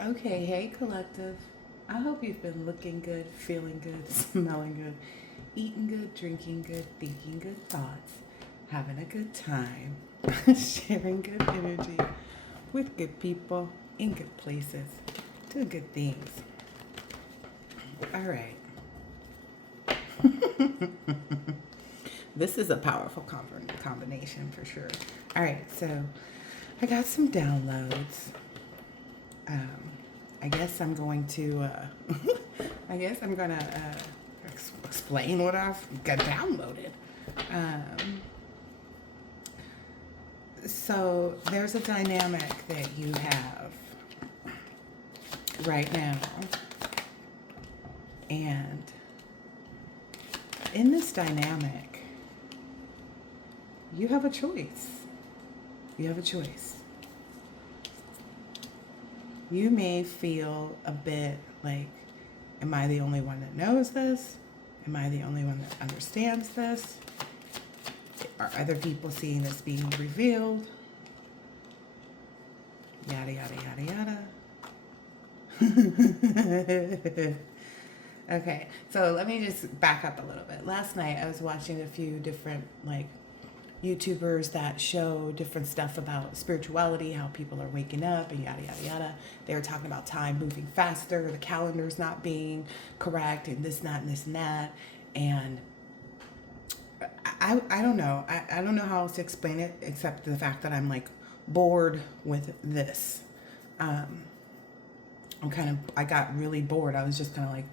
Okay, hey collective. I hope you've been looking good, feeling good, smelling good, eating good, drinking good, thinking good thoughts, having a good time, sharing good energy with good people in good places, doing good things. All right. This is a powerful combination for sure. All right, so I got some downloads. Um, I guess I'm going to. I guess I'm gonna explain what I've got downloaded. Um, so there's a dynamic that you have right now, and in this dynamic, you have a choice. You have a choice. You may feel a bit like, am I the only one that knows this? Am I the only one that understands this? Are other people seeing this being revealed? Yada, yada, yada, yada. Okay, so let me just back up a little bit. Last night I was watching a few different like YouTubers that show different stuff about spirituality, how people are waking up, and yada yada yada. They were talking about time moving faster, the calendars not being correct, and this, not, and this, and that. And I don't know. I don't know how else to explain it except the fact that I'm like bored with this. Um, I got really bored. I was just kind of like,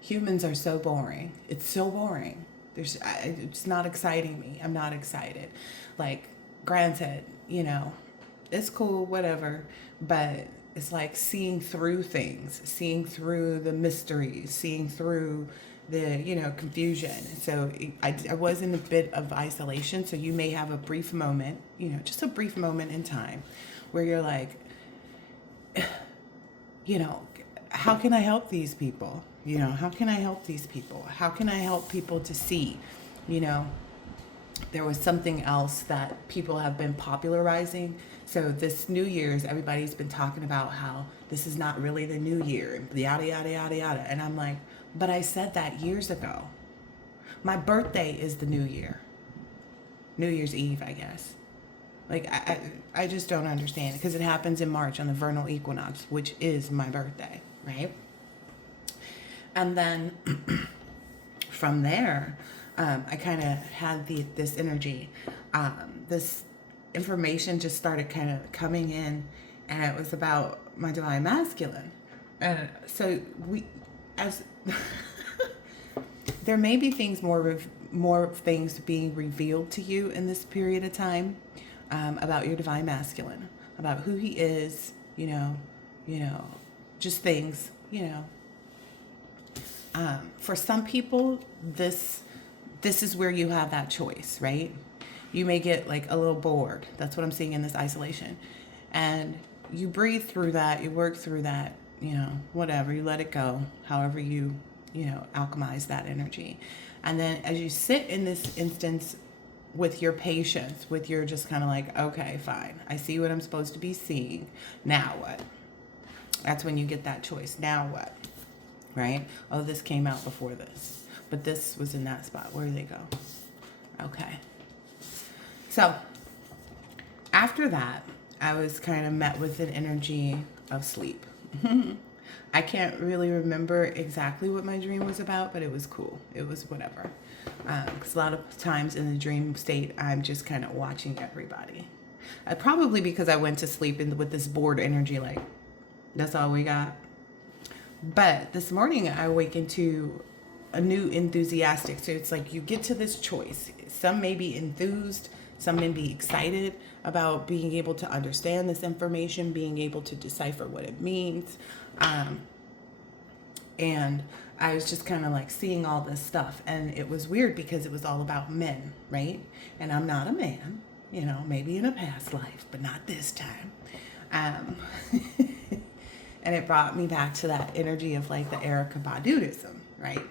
humans are so boring. It's so boring. It's not exciting me. I'm not excited. Like, granted, it's cool, whatever, but it's like seeing through things, seeing through the mysteries, seeing through the confusion. So I was in a bit of isolation. So you may have a brief moment, just a brief moment in time where you're like, you know, how can I help these people? How can I help these people? How can I help people to see? You know, there was something else that people have been popularizing. So this New Year's, everybody's been talking about how this is not really the New Year, yada yada yada yada. And I'm like, but I said that years ago. My birthday is the New Year, New Year's Eve, I guess. Like I just don't understand because it happens in March on the vernal equinox, which is my birthday, right? And then from there, I kind of had this energy. This information just started kind of coming in, and it was about my divine masculine. And so as there may be things more things being revealed to you in this period of time about your divine masculine, about who he is, you know, just things, for some people, this is where you have that choice, right? You may get like a little bored. That's what I'm seeing in this isolation, and you breathe through that. You work through that. Whatever. You let it go. However alchemize that energy, and then as you sit in this instance with your patience, with your just kind of like, okay, fine. I see what I'm supposed to be seeing. Now what? That's when you get that choice. Now what? Right? Oh, this came out before this, but this was in that spot. Where do they go? Okay. So after that, I was kind of met with an energy of sleep. I can't really remember exactly what my dream was about, but it was cool. It was whatever. Because a lot of times in the dream state, I'm just kind of watching everybody. Probably because I went to sleep with this bored energy, like, that's all we got. But this morning I awakened to a new enthusiastic. So it's like you get to this choice. Some may be enthused, some may be excited about being able to understand this information, being able to decipher what it means. And I was just kind of like seeing all this stuff. And it was weird because it was all about men, right? And I'm not a man, maybe in a past life, but not this time. Um, and it brought me back to that energy of like the Erykah Baduism, right?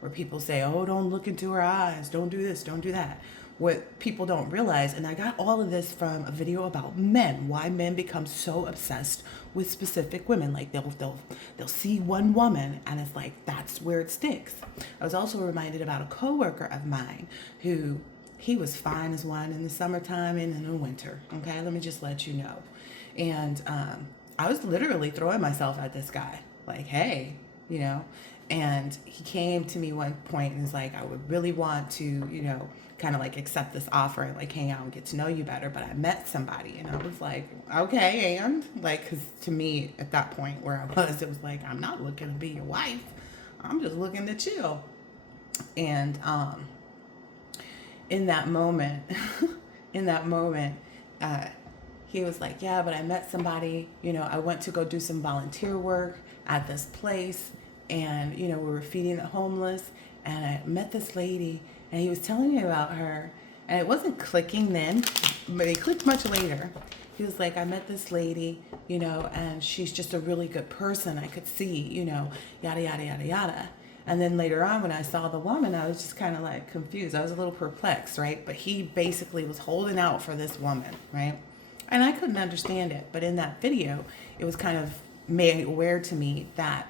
Where people say, oh, don't look into her eyes, don't do this, don't do that. what people don't realize, and I got all of this from a video about men, why men become so obsessed with specific women. Like they'll see one woman and it's like that's where it sticks. I was also reminded about a coworker of mine who he was fine as wine in the summertime and in the winter. Okay, let me just let you know. And I was literally throwing myself at this guy, like, hey, you know. And he came to me one point and was like, I would really want to, you know, kind of like accept this offer and like hang out and get to know you better. But I met somebody. And I was like, okay, and like, because to me at that point where I was, it was like, I'm not looking to be your wife. I'm just looking to chill. And in that moment, in that moment, he was like, yeah, but I met somebody, you know, I went to go do some volunteer work at this place. And, you know, we were feeding the homeless, and I met this lady, and he was telling me about her, and it wasn't clicking then, but it clicked much later. He was like, I met this lady, you know, and she's just a really good person. I could see, you know, yada, yada, yada, yada. And then later on, when I saw the woman, I was just kind of like confused. I was a little perplexed, right? But he basically was holding out for this woman, right? And I couldn't understand it. But in that video, it was kind of made aware to me that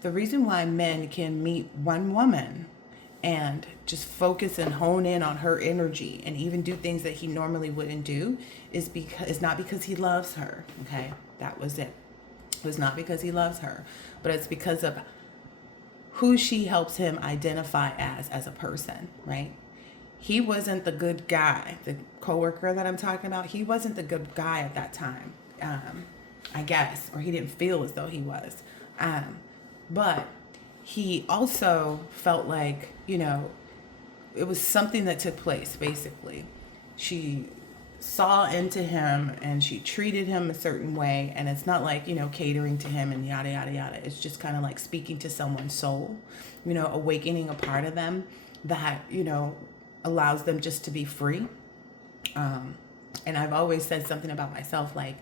the reason why men can meet one woman and just focus and hone in on her energy and even do things that he normally wouldn't do is because it's not because he loves her. Okay, that was it. It was not because he loves her, but it's because of who she helps him identify as a person, right? He wasn't the good guy. The coworker that I'm talking about, he wasn't the good guy at that time, I guess, or he didn't feel as though he was. But he also felt like, you know, it was something that took place, basically. She saw into him and she treated him a certain way. And it's not like, you know, catering to him and yada, yada, yada. It's just kind of like speaking to someone's soul, you know, awakening a part of them that, you know, allows them just to be free. And I've always said something about myself, like,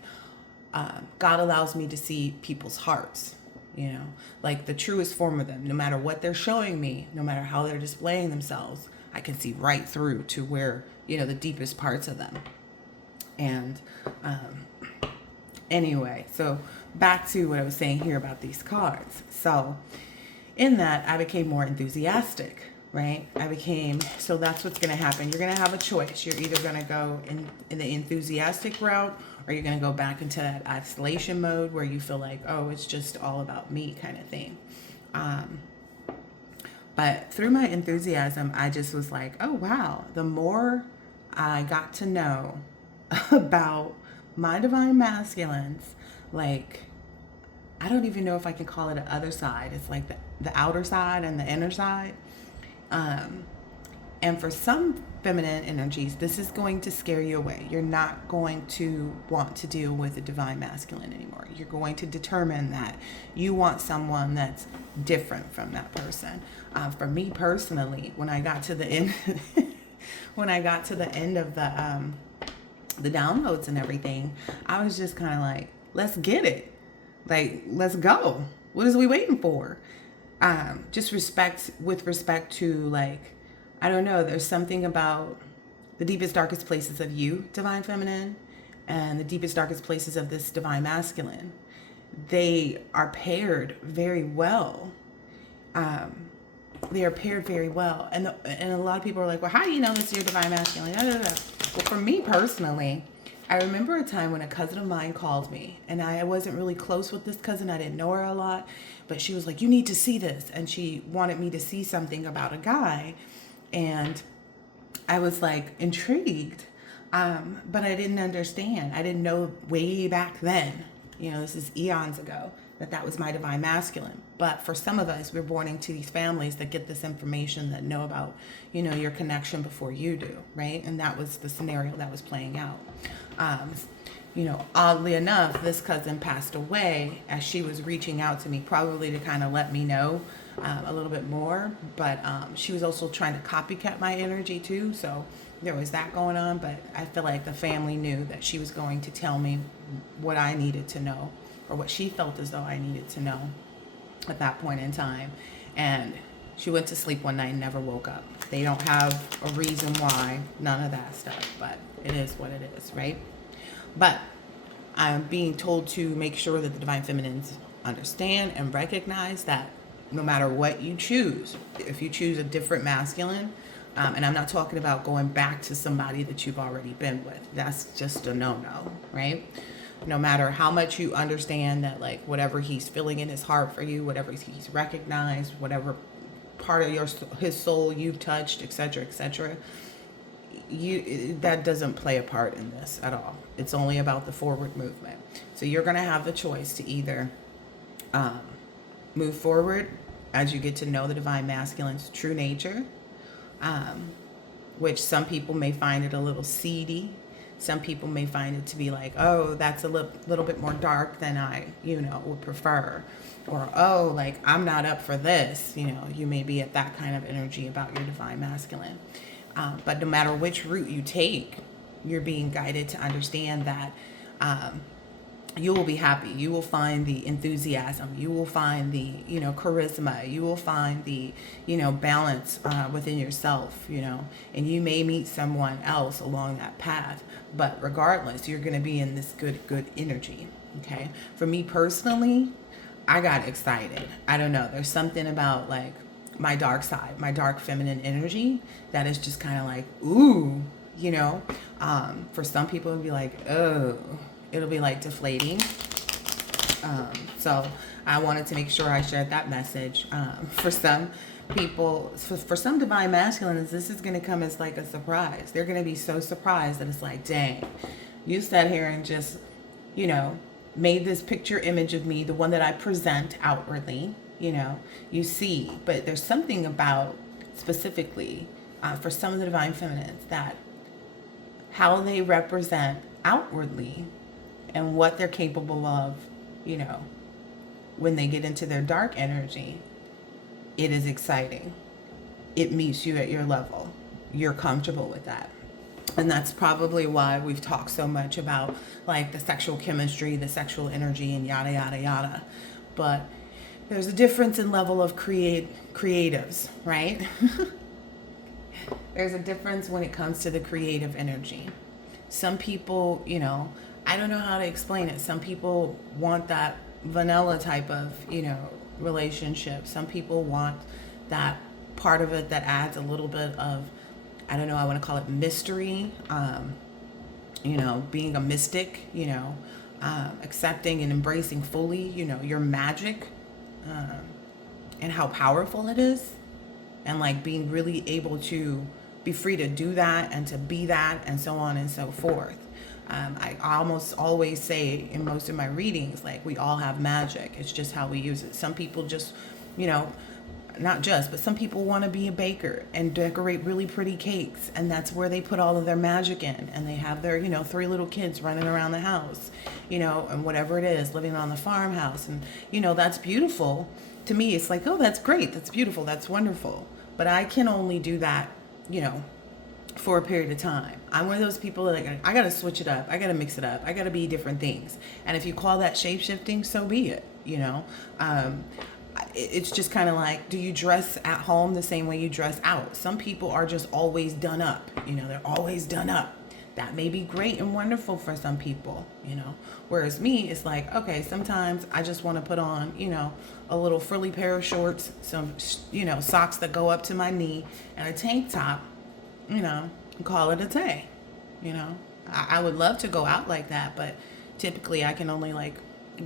God allows me to see people's hearts. You know, like the truest form of them, no matter what they're showing me, no matter how they're displaying themselves, I can see right through to where, you know, the deepest parts of them. And anyway, so back to what I was saying here about these cards. So in that, I became more enthusiastic, right? So that's what's going to happen. You're going to have a choice. You're either going to go in the enthusiastic route, or you're going to go back into that isolation mode where you feel like, oh, it's just all about me kind of thing. But through my enthusiasm, I just was like, oh, wow. The more I got to know about my divine masculines, like, I don't even know if I can call it an other side. It's like the outer side and the inner side. And for some feminine energies, this is going to scare you away. You're not going to want to deal with a divine masculine anymore. You're going to determine that you want someone that's different from that person. For me personally, when I got to the end, when I got to the end of the downloads and everything, I was just kind of like, let's get it. Like, let's go. What is we waiting for? Just with respect to, like, I don't know, there's something about the deepest, darkest places of you, divine feminine, and the deepest, darkest places of this divine masculine. They are paired very well. They are paired very well. And a lot of people are like, well, how do you know this is your divine masculine? Da, da, da. Well, for me personally, I remember a time when a cousin of mine called me, and I wasn't really close with this cousin. I didn't know her a lot, but she was like, you need to see this. And she wanted me to see something about a guy. And I was like intrigued, but I didn't understand. I didn't know way back then, you know, this is eons ago, that was my divine masculine. But for some of us, we're born into these families that get this information, that know about, you know, your connection before you do, right? And that was the scenario that was playing out. You know, oddly enough, this cousin passed away as she was reaching out to me, probably to kind of let me know a little bit more. But she was also trying to copycat my energy too. So there was that going on. But I feel like the family knew that she was going to tell me what I needed to know, or what she felt as though I needed to know at that point in time. And She went to sleep one night and never woke up. They don't have a reason why, none of that stuff, but it is what it is, right? But I'm being told to make sure that the divine feminines understand and recognize that no matter what you choose, if you choose a different masculine, and I'm not talking about going back to somebody that you've already been with, that's just a no-no, right? No matter how much you understand that, like, whatever he's feeling in his heart for you, whatever he's recognized, whatever part of his soul you've touched, etc., that doesn't play a part in this at all. It's only about the forward movement. So you're going to have the choice to either move forward as you get to know the divine masculine's true nature, which some people may find it a little seedy. Some people may find it to be like, oh, that's a little bit more dark than I, would prefer. Or, oh, like, I'm not up for this. You may be at that kind of energy about your divine masculine. But no matter which route you take, you're being guided to understand that you will be happy. You will find the enthusiasm. You will find the, charisma. You will find the, balance within yourself, and you may meet someone else along that path. But regardless, you're going to be in this good energy, okay? For me personally, I got excited. I don't know. There's something about, like, my dark side, my dark feminine energy that is just kind of like, ooh, for some people it'll be like, oh, it'll be like deflating. So I wanted to make sure I shared that message. For some people, for some divine masculines, this is going to come as like a surprise. They're going to be so surprised that it's like, dang, you sat here and just, made this picture image of me, the one that I present outwardly, you see. But there's something about specifically for some of the divine feminines that how they represent outwardly and what they're capable of, when they get into their dark energy, it is exciting. It meets you at your level. You're comfortable with that. And that's probably why we've talked so much about, like, the sexual chemistry, the sexual energy, and yada, yada, yada. But there's a difference in level of creatives, right? There's a difference when it comes to the creative energy. Some people, I don't know how to explain it. Some people want that vanilla type of, relationship. Some people want that part of it that adds a little bit of, I don't know, I want to call it mystery, being a mystic, accepting and embracing fully, your magic, and how powerful it is, and like being really able to be free to do that and to be that and so on and so forth. I almost always say in most of my readings, like, we all have magic. It's just how we use it. Some people just, not just, but some people want to be a baker and decorate really pretty cakes, and that's where they put all of their magic in, and they have their 3 little kids running around the house, and whatever it is, living on the farmhouse, and that's beautiful. To me, it's like, oh, that's great, that's beautiful, that's wonderful, but I can only do that for a period of time. I'm one of those people that I gotta switch it up, I gotta mix it up, I gotta be different things, and if you call that shape-shifting, so be it. It's just kind of like, do you dress at home the same way you dress out? Some people are just always done up, they're always done up. That may be great and wonderful for some people, whereas me, it's like, okay, sometimes I just want to put on, a little frilly pair of shorts, some, socks that go up to my knee, and a tank top, and call it a day. I would love to go out like that, but typically I can only, like,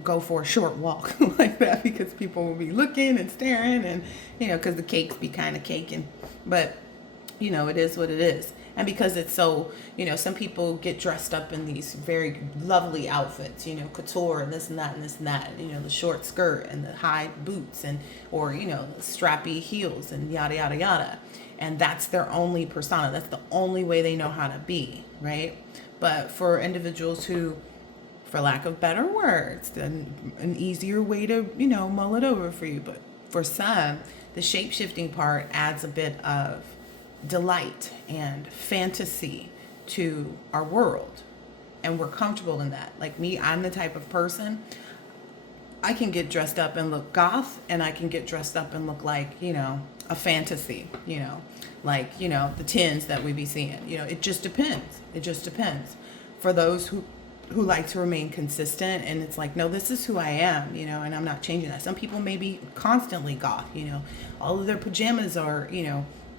go for a short walk like that, because people will be looking and staring, and because the cakes be kind of caking, but it is what it is. And because it's so, some people get dressed up in these very lovely outfits, couture and this and that and this and that, the short skirt and the high boots, and or the strappy heels and yada yada yada, and that's their only persona, that's the only way they know how to be, right? But for individuals who, for lack of better words, an easier way to, mull it over for you. But for some, the shape-shifting part adds a bit of delight and fantasy to our world. And we're comfortable in that. Like me, I'm the type of person, I can get dressed up and look goth, and I can get dressed up and look like, a fantasy, like, the tins that we be seeing. It just depends. It just depends. For those who like to remain consistent, and it's like, no, this is who I am, and I'm not changing that. Some people may be constantly goth, all of their pajamas are,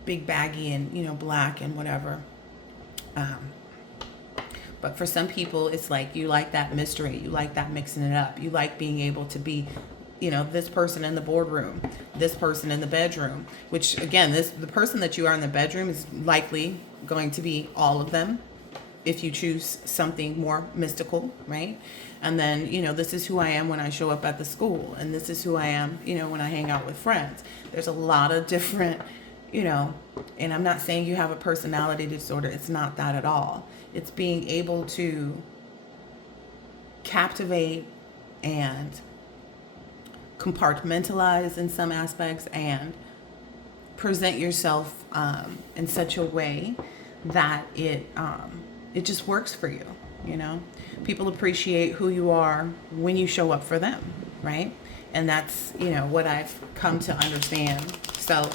big baggy and, black and whatever. But for some people, it's like you like that mystery. You like that mixing it up. You like being able to be, this person in the boardroom, this person in the bedroom, which again, the person that you are in the bedroom is likely going to be all of them if you choose something more mystical, right? And then, this is who I am when I show up at the school. And this is who I am, when I hang out with friends. There's a lot of different, and I'm not saying you have a personality disorder. It's not that at all. It's being able to captivate and compartmentalize in some aspects and present yourself in such a way that it just works for you. People appreciate who you are when you show up for them, right? And that's what I've come to understand. So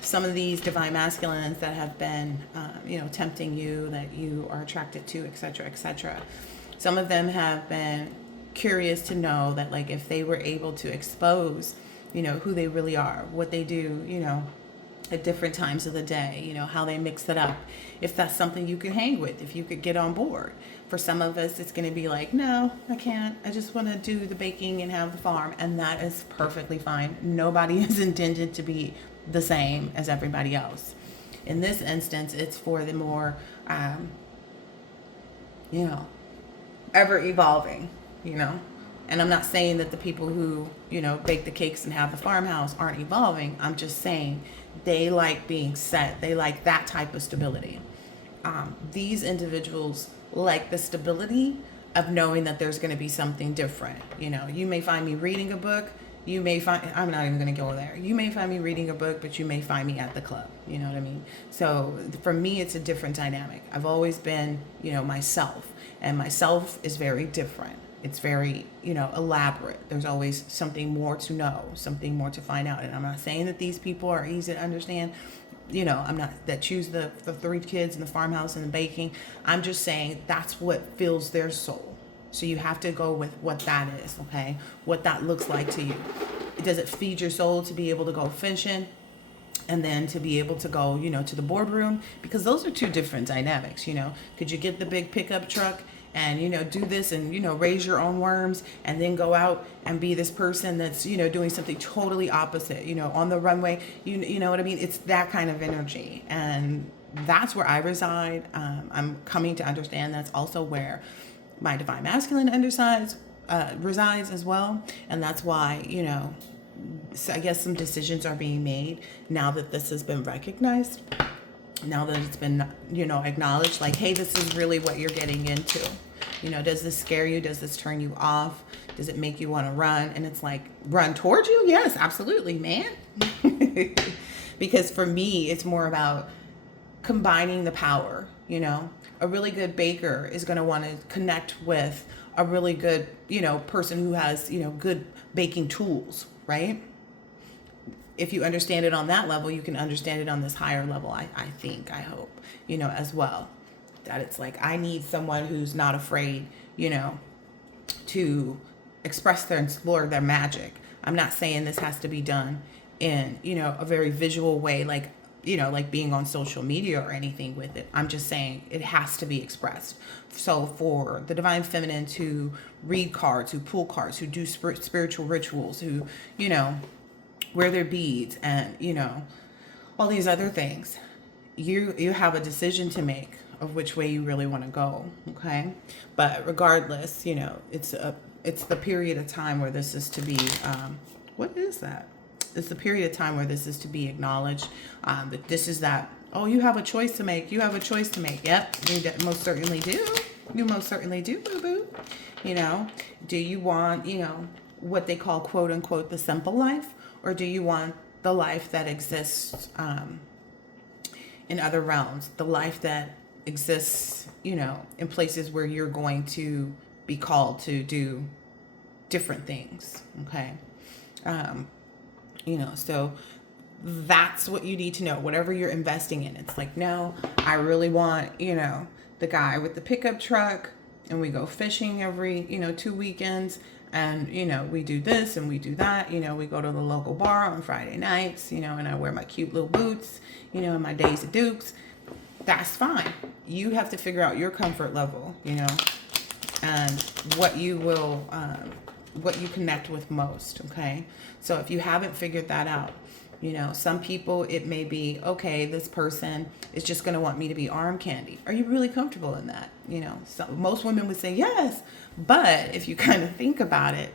some of these divine masculines that have been tempting you, that you are attracted to, etc., some of them have been curious to know that, like, if they were able to expose who they really are, what they do at different times of the day, how they mix it up, if that's something you could hang with, if you could get on board. For some of us, it's going to be like, no, I can't. I just want to do the baking and have the farm. And that is perfectly fine. Nobody is intended to be the same as everybody else. In this instance, it's for the more, ever evolving, And I'm not saying that the people who, bake the cakes and have the farmhouse aren't evolving. I'm just saying they like being set. They like that type of stability. These individuals like the stability of knowing that there's going to be something different. You may find me reading a book. I'm not even going to go there. You may find me reading a book, but you may find me at the club. You know what I mean? So for me, it's a different dynamic. I've always been, myself, and myself is very different. It's very, elaborate. There's always something more to know, something more to find out. And I'm not saying that these people are easy to understand. I'm not that choose the 3 kids and the farmhouse and the baking. I'm just saying that's what fills their soul. So you have to go with what that is, okay? What that looks like to you. Does it feed your soul to be able to go fishing? And then to be able to go, to the boardroom? Because those are 2 different dynamics, Could you get the big pickup truck and, do this and, raise your own worms and then go out and be this person that's, doing something totally opposite, on the runway, you know what I mean? It's that kind of energy. And that's where I reside. I'm coming to understand that's also where my divine masculine resides as well. And that's why, so I guess some decisions are being made now that this has been recognized. Now that it's been, acknowledged, like, hey, this is really what you're getting into. Does this scare you? Does this turn you off? Does it make you want to run? And it's like, run towards you? Yes, absolutely, man. Because for me, it's more about combining the power, A really good baker is going to want to connect with a really good, person who has, good baking tools, right? If you understand it on that level, you can understand it on this higher level, I hope, as well. That it's like, I need someone who's not afraid, to express and explore their magic. I'm not saying this has to be done in, a very visual way, like, like being on social media or anything with it. I'm just saying it has to be expressed. So for the divine feminine to read cards, who pull cards, who do spiritual rituals, who, wear their beads and, all these other things, you have a decision to make of which way you really want to go. Okay. But regardless, it's the period of time where this is to be, what is that? It's the period of time where this is to be acknowledged. That this is that, oh, you have a choice to make. You have a choice to make. Yep. You most certainly do. You most certainly do, boo-boo. Do you want, what they call, quote unquote, the simple life? Or do you want the life that exists in other realms? The life that exists, in places where you're going to be called to do different things. Okay. So that's what you need to know. Whatever you're investing in, it's like, no, I really want, the guy with the pickup truck, and we go fishing every, 2 weekends, and, we do this and we do that, we go to the local bar on Friday nights, and I wear my cute little boots, and my Daisy Dukes. That's fine. You have to figure out your comfort level, and what you will, what you connect with most. Okay. So if you haven't figured that out, some people, it may be, okay, this person is just going to want me to be arm candy. Are you really comfortable in that? Most women would say yes, but if you kind of think about it,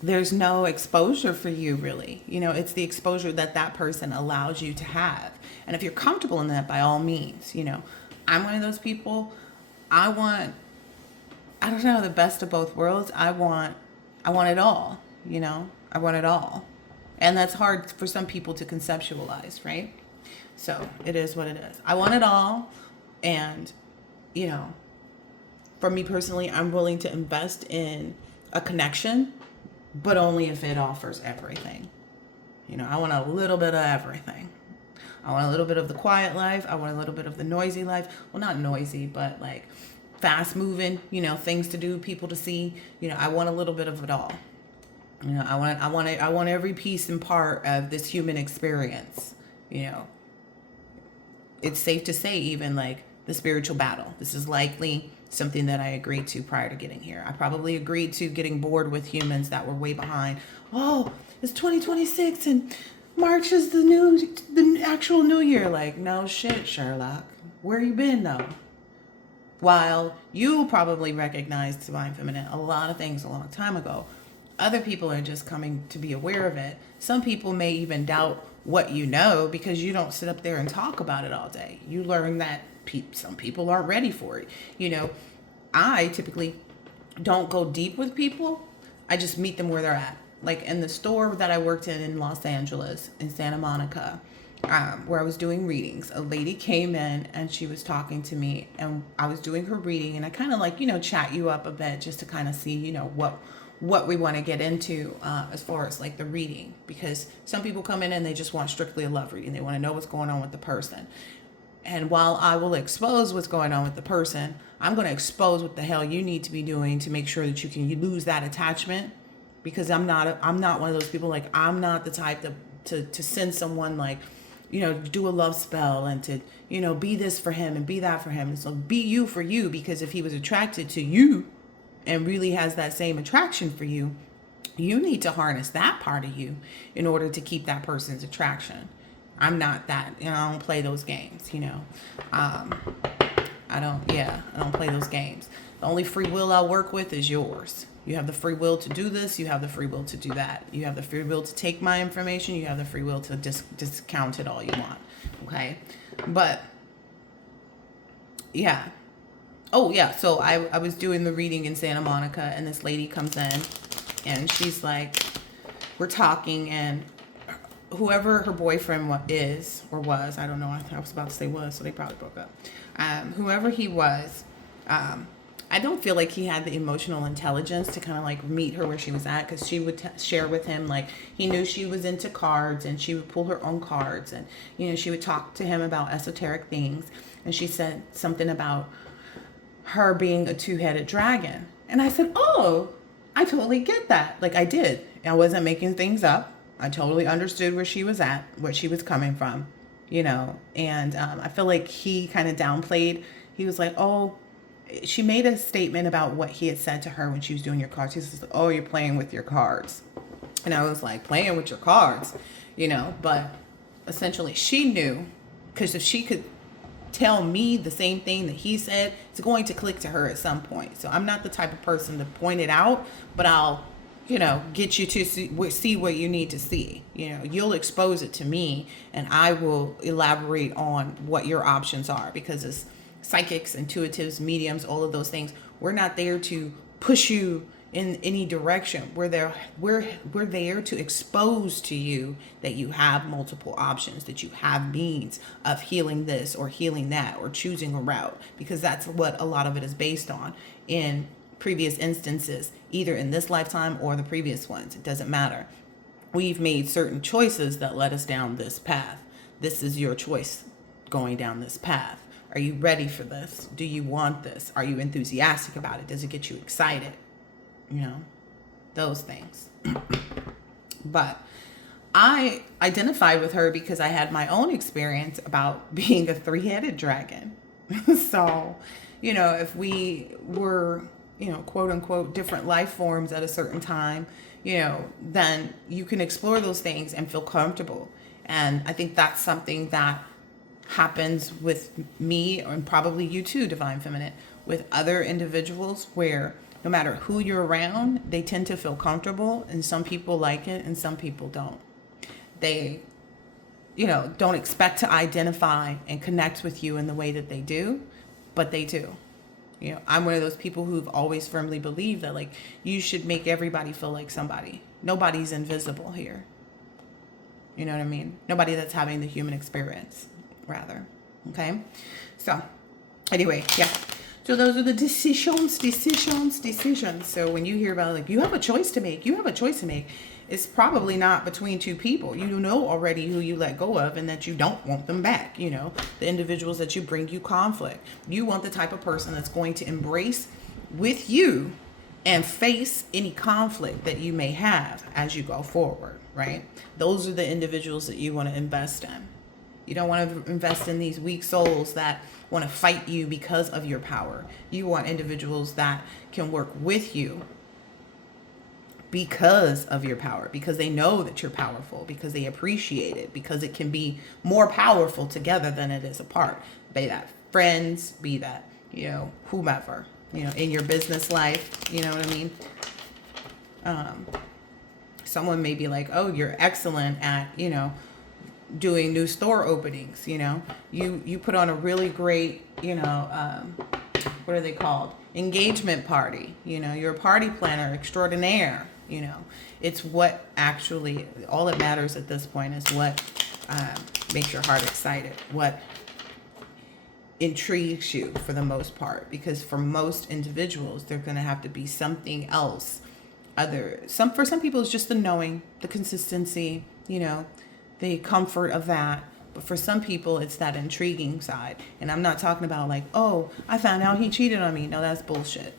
there's no exposure for you really. It's the exposure that person allows you to have. And if you're comfortable in that, by all means, I'm one of those people. I don't know, the best of both worlds. I want it all, I want it all. And that's hard for some people to conceptualize, right? So it is what it is. I want it all. And, for me personally, I'm willing to invest in a connection, but only if it offers everything. I want a little bit of everything. I want a little bit of the quiet life. I want a little bit of the noisy life. Well, not noisy, but like fast moving, things to do, people to see. I want a little bit of it all. I want every piece and part of this human experience. It's safe to say, even like the spiritual battle. This is likely something that I agreed to prior to getting here. I probably agreed to getting bored with humans that were way behind. Oh, it's 2026 and March is the actual new year. Like, no shit, Sherlock. Where you been though? While you probably recognized Divine Feminine a lot of things a long time ago, other people are just coming to be aware of it. Some people may even doubt what you know because you don't sit up there and talk about it all day. You learn that some people aren't ready for it. I typically don't go deep with people. I just meet them where they're at. Like in the store that I worked in Los Angeles, in Santa Monica, where I was doing readings, a lady came in and she was talking to me, and I was doing her reading, and I kind of like, chat you up a bit just to kind of see, what we want to get into as far as like the reading, because some people come in and they just want strictly a love reading. They want to know what's going on with the person. And while I will expose what's going on with the person, I'm going to expose what the hell you need to be doing to make sure that you lose that attachment. Because I'm not one of those people, like, I'm not the type to send someone like, do a love spell and to, be this for him and be that for him. And so be you for you, because if he was attracted to you and really has that same attraction for you, you need to harness that part of you in order to keep that person's attraction. I'm not that, I don't play those games, I don't play those games. The only free will I'll work with is yours. You have the free will to do this. You have the free will to do that. You have the free will to take my information. You have the free will to discount it all you want. Okay. But yeah. Oh yeah. So I was doing the reading in Santa Monica, and this lady comes in and she's like, we're talking, and whoever her boyfriend is or was, I don't know. I was about to say was, so they probably broke up. Whoever he was, I don't feel like he had the emotional intelligence to kind of like meet her where she was at, because she would share with him, like, he knew she was into cards and she would pull her own cards, and she would talk to him about esoteric things, and she said something about her being a two-headed dragon, and I said, oh, I totally get that. Like, I did. I wasn't making things up. I totally understood where she was at, where she was coming from, and I feel like he kind of downplayed. He was like, oh, she made a statement about what he had said to her when she was doing your cards. He says, oh, you're playing with your cards. And I was like, playing with your cards, but essentially she knew, because if she could tell me the same thing that he said, it's going to click to her at some point. So I'm not the type of person to point it out, but I'll, get you to see what you need to see. You'll expose it to me, and I will elaborate on what your options are, because it's psychics, intuitives, mediums, all of those things. We're not there to push you in any direction. We're there to expose to you that you have multiple options, that you have means of healing this or healing that or choosing a route, because that's what a lot of it is based on in previous instances, either in this lifetime or the previous ones. It doesn't matter. We've made certain choices that led us down this path. This is your choice going down this path. Are you ready for this? Do you want this? Are you enthusiastic about it? Does it get you excited? You know, those things. But I identified with her because I had my own experience about being a three-headed dragon. So, you know, if we were, you know, quote unquote, different life forms at a certain time, you know, then you can explore those things and feel comfortable. And I think that's something that happens with me, and probably you too, Divine Feminine, with other individuals, where no matter who you're around, they tend to feel comfortable, and some people like it and some people don't. They, you know, don't expect to identify and connect with you in the way that they do, but they do. You know, I'm one of those people who've always firmly believed that, like, you should make everybody feel like somebody. Nobody's invisible here. You know what I mean? Nobody that's having the human experience, rather. Okay? So, anyway, yeah. So those are the decisions. So when you hear about, like, you have a choice to make, it's probably not between two people. You know already who you let go of and that you don't want them back. You know, the individuals that you bring you conflict. You want the type of person that's going to embrace with you and face any conflict that you may have as you go forward, right? Those are the individuals that you want to invest in. You don't want to invest in these weak souls that want to fight you because of your power. You want individuals that can work with you because of your power, because they know that you're powerful, because they appreciate it, because it can be more powerful together than it is apart. Be that friends, be that, you know, whomever, you know, in your business life, you know what I mean? Someone may be like, oh, you're excellent at, you know, doing new store openings. You know, you put on a really great, you know, what are they called? Engagement party. You know, you're a party planner extraordinaire. You know, it's what actually, all that matters at this point is what makes your heart excited, what intrigues you for the most part, because for most individuals, they're going to have to be something else. For some people, it's just the knowing, the consistency, you know, the comfort of that. But for some people, it's that intriguing side. And I'm not talking about like, oh, I found out he cheated on me. No, that's bullshit.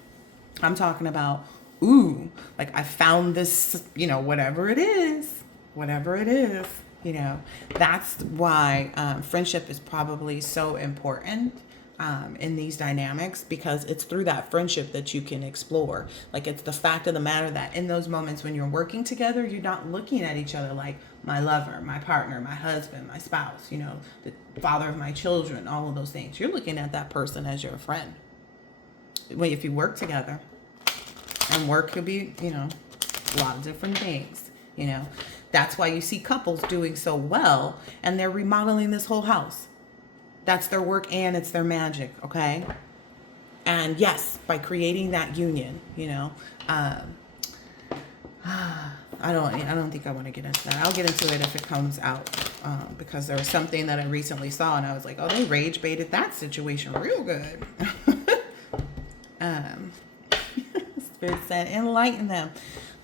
I'm talking about, ooh, like I found this, you know, whatever it is, you know. That's why friendship is probably so important in these dynamics, because it's through that friendship that you can explore. Like, it's the fact of the matter that in those moments when you're working together, you're not looking at each other like my lover, my partner, my husband, my spouse, you know, the father of my children, all of those things. You're looking at that person as your friend. Well, if you work together, and work could be, you know, a lot of different things, you know. That's why you see couples doing so well, and they're remodeling this whole house. That's their work and it's their magic, okay? And yes, by creating that union, you know, I don't think I want to get into that. I'll get into it if it comes out, because there was something that I recently saw and I was like, oh, they rage baited that situation real good. Spirit said, enlighten them.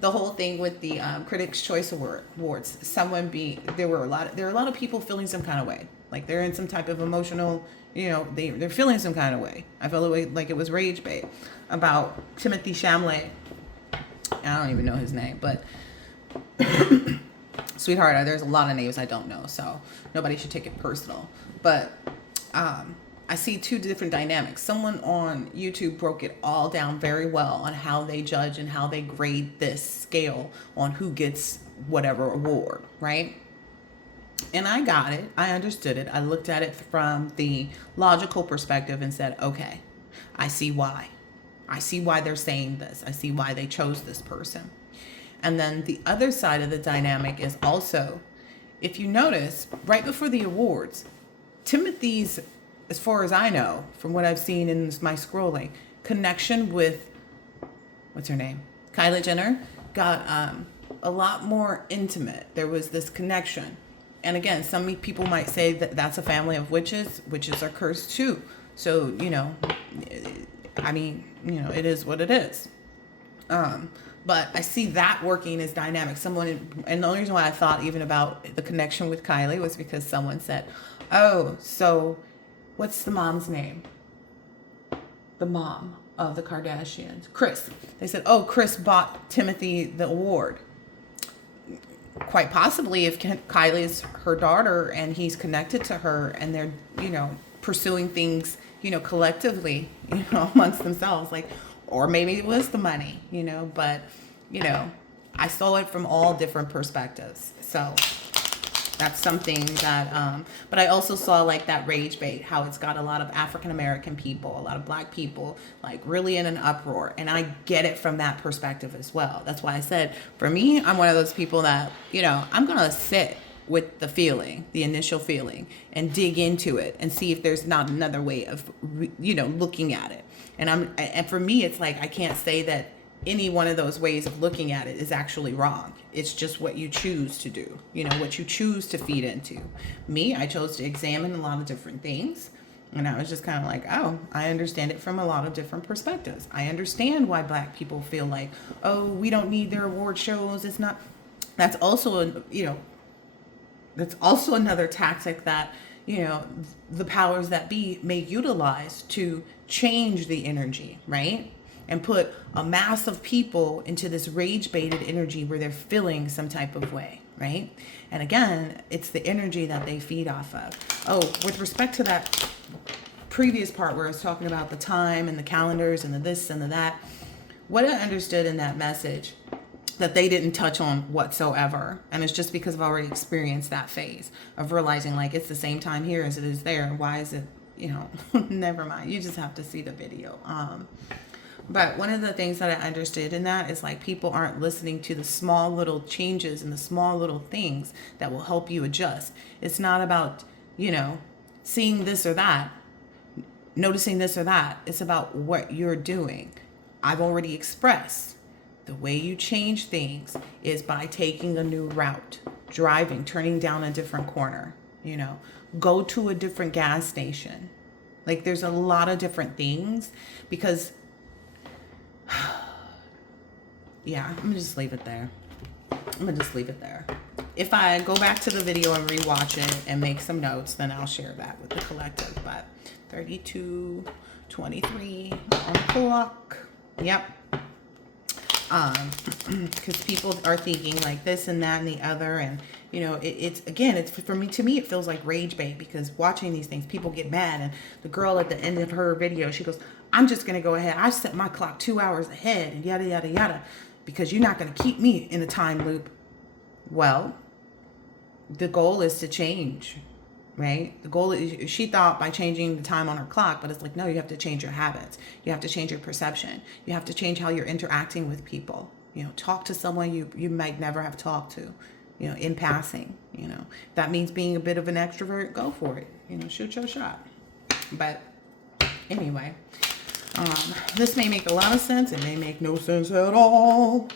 The whole thing with the Critics' Choice Awards. There are a lot of people feeling some kind of way. Like they're in some type of emotional, you know, they're feeling some kind of way. I felt like it was rage bait about Timothy Chalamet. I don't even know his name, but sweetheart, there's a lot of names I don't know, so nobody should take it personal. But I see two different dynamics. Someone on YouTube broke it all down very well on how they judge and how they grade this scale on who gets whatever award, right? And I got it. I understood it. I looked at it from the logical perspective and said, okay, I see why. I see why they're saying this. I see why they chose this person. And then the other side of the dynamic is also, if you notice, right before the awards, Timothy's, as far as I know, from what I've seen in my scrolling, connection with, what's her name? Kylie Jenner, got a lot more intimate. There was this connection. And again, some people might say that that's a family of witches. Witches are cursed too. So, you know, I mean, it is what it is. But I see that working as dynamic. And the only reason why I thought even about the connection with Kylie was because someone said, "Oh, so what's the mom's name? The mom of the Kardashians, Kris." They said, "Oh, Kris bought Timothy the award." Quite possibly, if Kylie is her daughter and he's connected to her, and they're pursuing things collectively amongst themselves, like, or maybe it was the money, but I saw it from all different perspectives. So that's something that but I also saw like that rage bait, how it's got a lot of African American people, a lot of black people like really in an uproar, and I get it from that perspective as well. That's why I said, for me, I'm one of those people that I'm gonna sit with the feeling, the initial feeling, and dig into it and see if there's not another way of looking at it. And for me, it's like I can't say that any one of those ways of looking at it is actually wrong. It's just what you choose to do, what you choose to feed into. Me, I chose to examine a lot of different things, and I was just kind of like, oh, I understand it from a lot of different perspectives. I understand why black people feel like, oh, we don't need their award shows. It's not. That's also that's also another tactic that the powers that be may utilize to change the energy, right? And put a mass of people into this rage-baited energy where they're feeling some type of way, right? And again, it's the energy that they feed off of. Oh, with respect to that previous part where I was talking about the time and the calendars and the this and the that, what I understood in that message that they didn't touch on whatsoever, and it's just because I've already experienced that phase of realizing like it's the same time here as it is there, and why is it, never mind. You just have to see the video. But one of the things that I understood in that is like people aren't listening to the small little changes and the small little things that will help you adjust. It's not about, seeing this or that, noticing this or that. It's about what you're doing. I've already expressed the way you change things is by taking a new route, driving, turning down a different corner, go to a different gas station. Like there's a lot of different things because yeah, I'm gonna just leave it there. If I go back to the video and rewatch it and make some notes, then I'll share that with the collective. But 32:23 on the clock. Yep. Because people are thinking like this and that and the other, and it's for me, to me it feels like rage bait, because watching these things, people get mad, and the girl at the end of her video, she goes, "I'm just gonna go ahead, I set my clock 2 hours ahead and yada yada yada, because you're not gonna keep me in a time loop." Well, the goal is to change, right? The goal is, she thought by changing the time on her clock, but it's like, no, you have to change your habits. You have to change your perception. You have to change how you're interacting with people. Talk to someone you might never have talked to, in passing. If that means being a bit of an extrovert, go for it. Shoot your shot. But anyway, this may make a lot of sense. It may make no sense at all.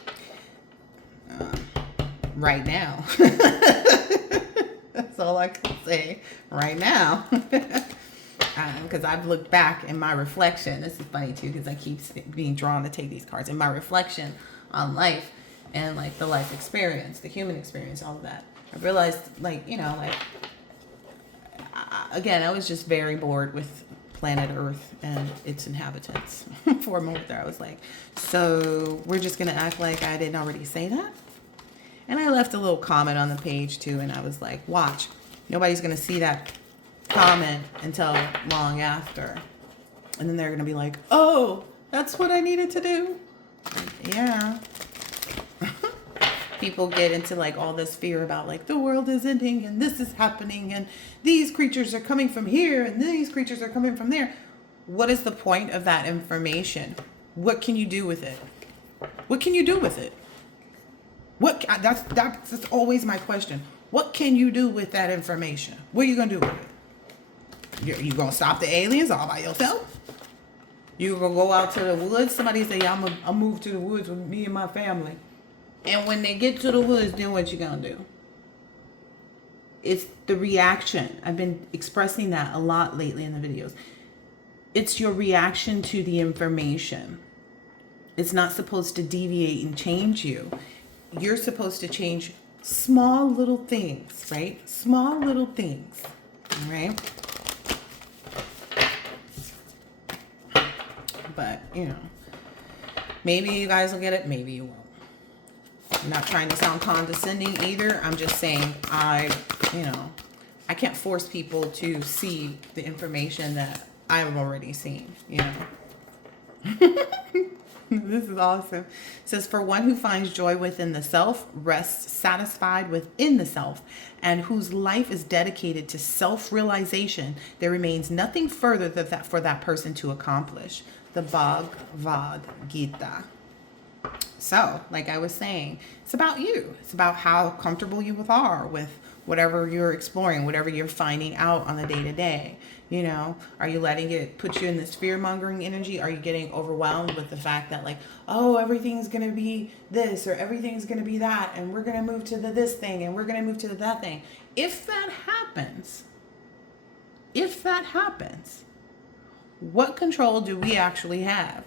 Right now. That's all I can say right now. Because I've looked back in my reflection. This is funny too, because I keep being drawn to take these cards. In my reflection on life and like the life experience, the human experience, all of that, I realized again, I was just very bored with planet Earth and its inhabitants. For a moment there, I was like, so we're just going to act like I didn't already say that? And I left a little comment on the page too, and I was like, watch, nobody's going to see that comment until long after. And then they're going to be like, oh, that's what I needed to do? Yeah. People get into like all this fear about like the world is ending and this is happening and these creatures are coming from here and these creatures are coming from there. What is the point of that information? What can you do with it? What can you do with it? That's always my question. What can you do with that information? What are you gonna do with it? You gonna stop the aliens all by yourself? You gonna go out to the woods? Somebody say, yeah, I'll move to the woods with me and my family. And when they get to the woods, then what you gonna do? It's the reaction. I've been expressing that a lot lately in the videos. It's your reaction to the information. It's not supposed to deviate and change you. You're supposed to change small little things, right? Small little things, right? But, maybe you guys will get it, maybe you won't. I'm not trying to sound condescending either. I'm just saying I can't force people to see the information that I've already seen, This is awesome. It says, for one who finds joy within the self, rests satisfied within the self, and whose life is dedicated to self-realization, there remains nothing further for that person to accomplish. The Bhagavad Gita. So, like I was saying, it's about you. It's about how comfortable you are with whatever you're exploring, whatever you're finding out on the day-to-day. Are you letting it put you in this fear-mongering energy? Are you getting overwhelmed with the fact that, like, oh, everything's going to be this or everything's going to be that, and we're going to move to this thing and we're going to move to that thing? If that happens, what control do we actually have?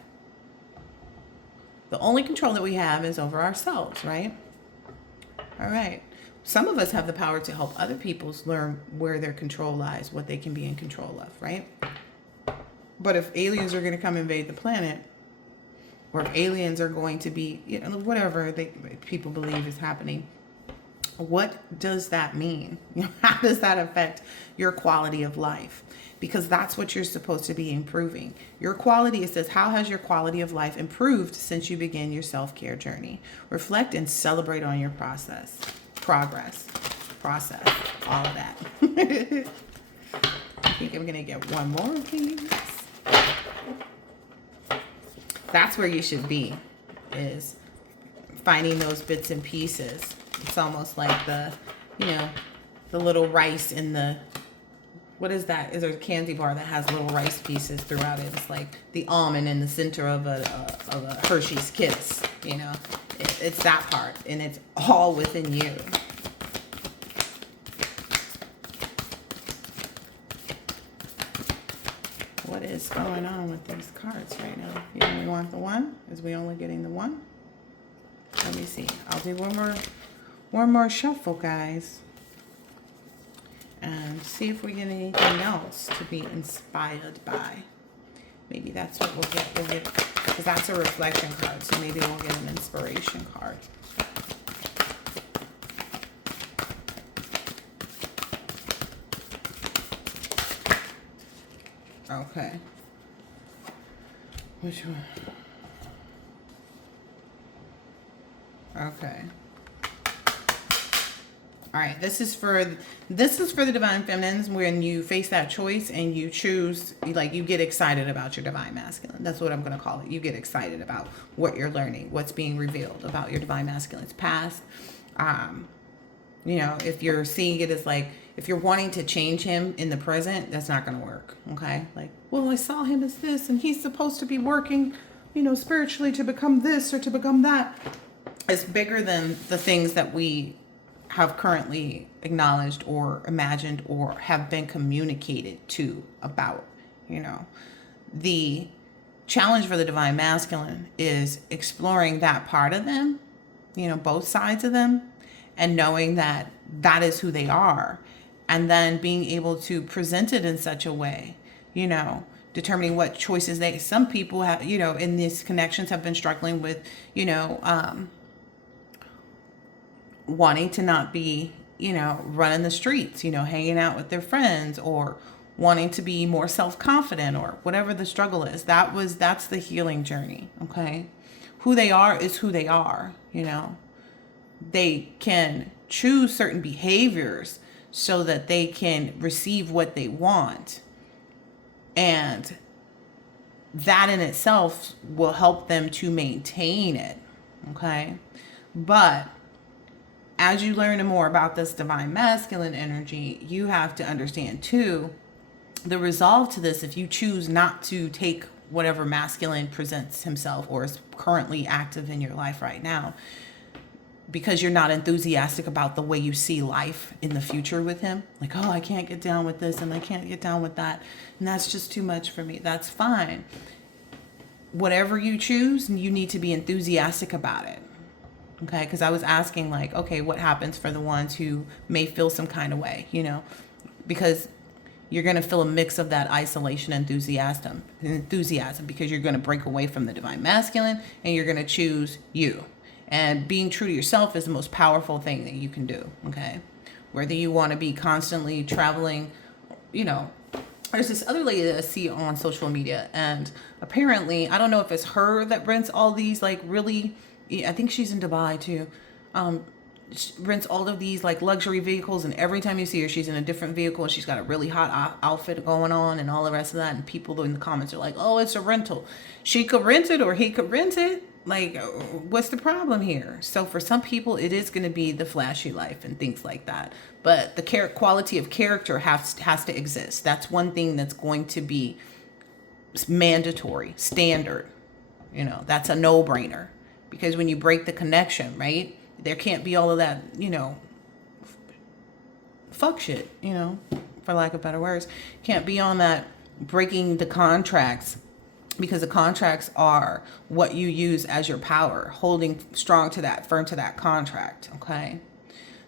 The only control that we have is over ourselves, right? All right. Some of us have the power to help other people learn where their control lies, what they can be in control of, right? But if aliens are going to come invade the planet, or if aliens are going to be, whatever people believe is happening, what does that mean? How does that affect your quality of life? Because that's what you're supposed to be improving. Your quality, it says, how has your quality of life improved since you began your self-care journey? Reflect and celebrate on your process, all of that. I think I'm going to get one more, please. That's where you should be, is finding those bits and pieces. It's almost like the little rice in the, what is that? Is there a candy bar that has little rice pieces throughout it? It's like the almond in the center of a Hershey's Kiss, It's that part, and it's all within you. What is going on with these cards right now? You only want the one? Is we only getting the one? Let me see. I'll do one more shuffle, guys, and see if we get anything else to be inspired by. Maybe that's what we'll get. Because that's a reflection card, so maybe we'll get an inspiration card. Okay. Which one? Okay. All right, this is for the divine feminines. When you face that choice and you choose, like, you get excited about your divine masculine. That's what I'm going to call it. You get excited about what you're learning, what's being revealed about your divine masculine's past. If you're seeing it as like, if you're wanting to change him in the present, that's not going to work. Okay, like, well, I saw him as this, and he's supposed to be working, spiritually to become this or to become that. It's bigger than the things that we have currently acknowledged or imagined or have been communicated to about. The challenge for the divine masculine is exploring that part of them, both sides of them, and knowing that that is who they are, and then being able to present it in such a way, determining what choices some people have, in these connections have been struggling with, wanting to not be, running the streets, hanging out with their friends, or wanting to be more self-confident, or whatever the struggle is. That's the healing journey. Okay. Who they are is who they are. They can choose certain behaviors so that they can receive what they want. And that in itself will help them to maintain it. Okay. But as you learn more about this divine masculine energy, you have to understand too, the resolve to this, if you choose not to take whatever masculine presents himself or is currently active in your life right now, because you're not enthusiastic about the way you see life in the future with him. Like, oh, I can't get down with this and I can't get down with that. And that's just too much for me. That's fine. Whatever you choose, you need to be enthusiastic about it. Okay, because I was asking, like, okay, what happens for the ones who may feel some kind of way, you know? Because you're going to feel a mix of that isolation and enthusiasm because you're going to break away from the divine masculine and you're going to choose you. And being true to yourself is the most powerful thing that you can do, okay? Whether you want to be constantly traveling, you know, there's this other lady that I see on social media, and apparently, I don't know if it's her that rents all these, like, really, I think she's in Dubai too, she rents all of these like luxury vehicles, and every time you see her, she's in a different vehicle and she's got a really hot outfit going on and all the rest of that. And people in the comments are like, oh, it's a rental. She could rent it or he could rent it. Like, what's the problem here? So for some people, it is going to be the flashy life and things like that. But the quality of character has to exist. That's one thing that's going to be mandatory, standard. You know, that's a no-brainer. Because when you break the connection, right? There can't be all of that, you know, fuck shit, you know, for lack of better words. Can't be on that breaking the contracts, because the contracts are what you use as your power, holding strong to that, firm to that contract, okay?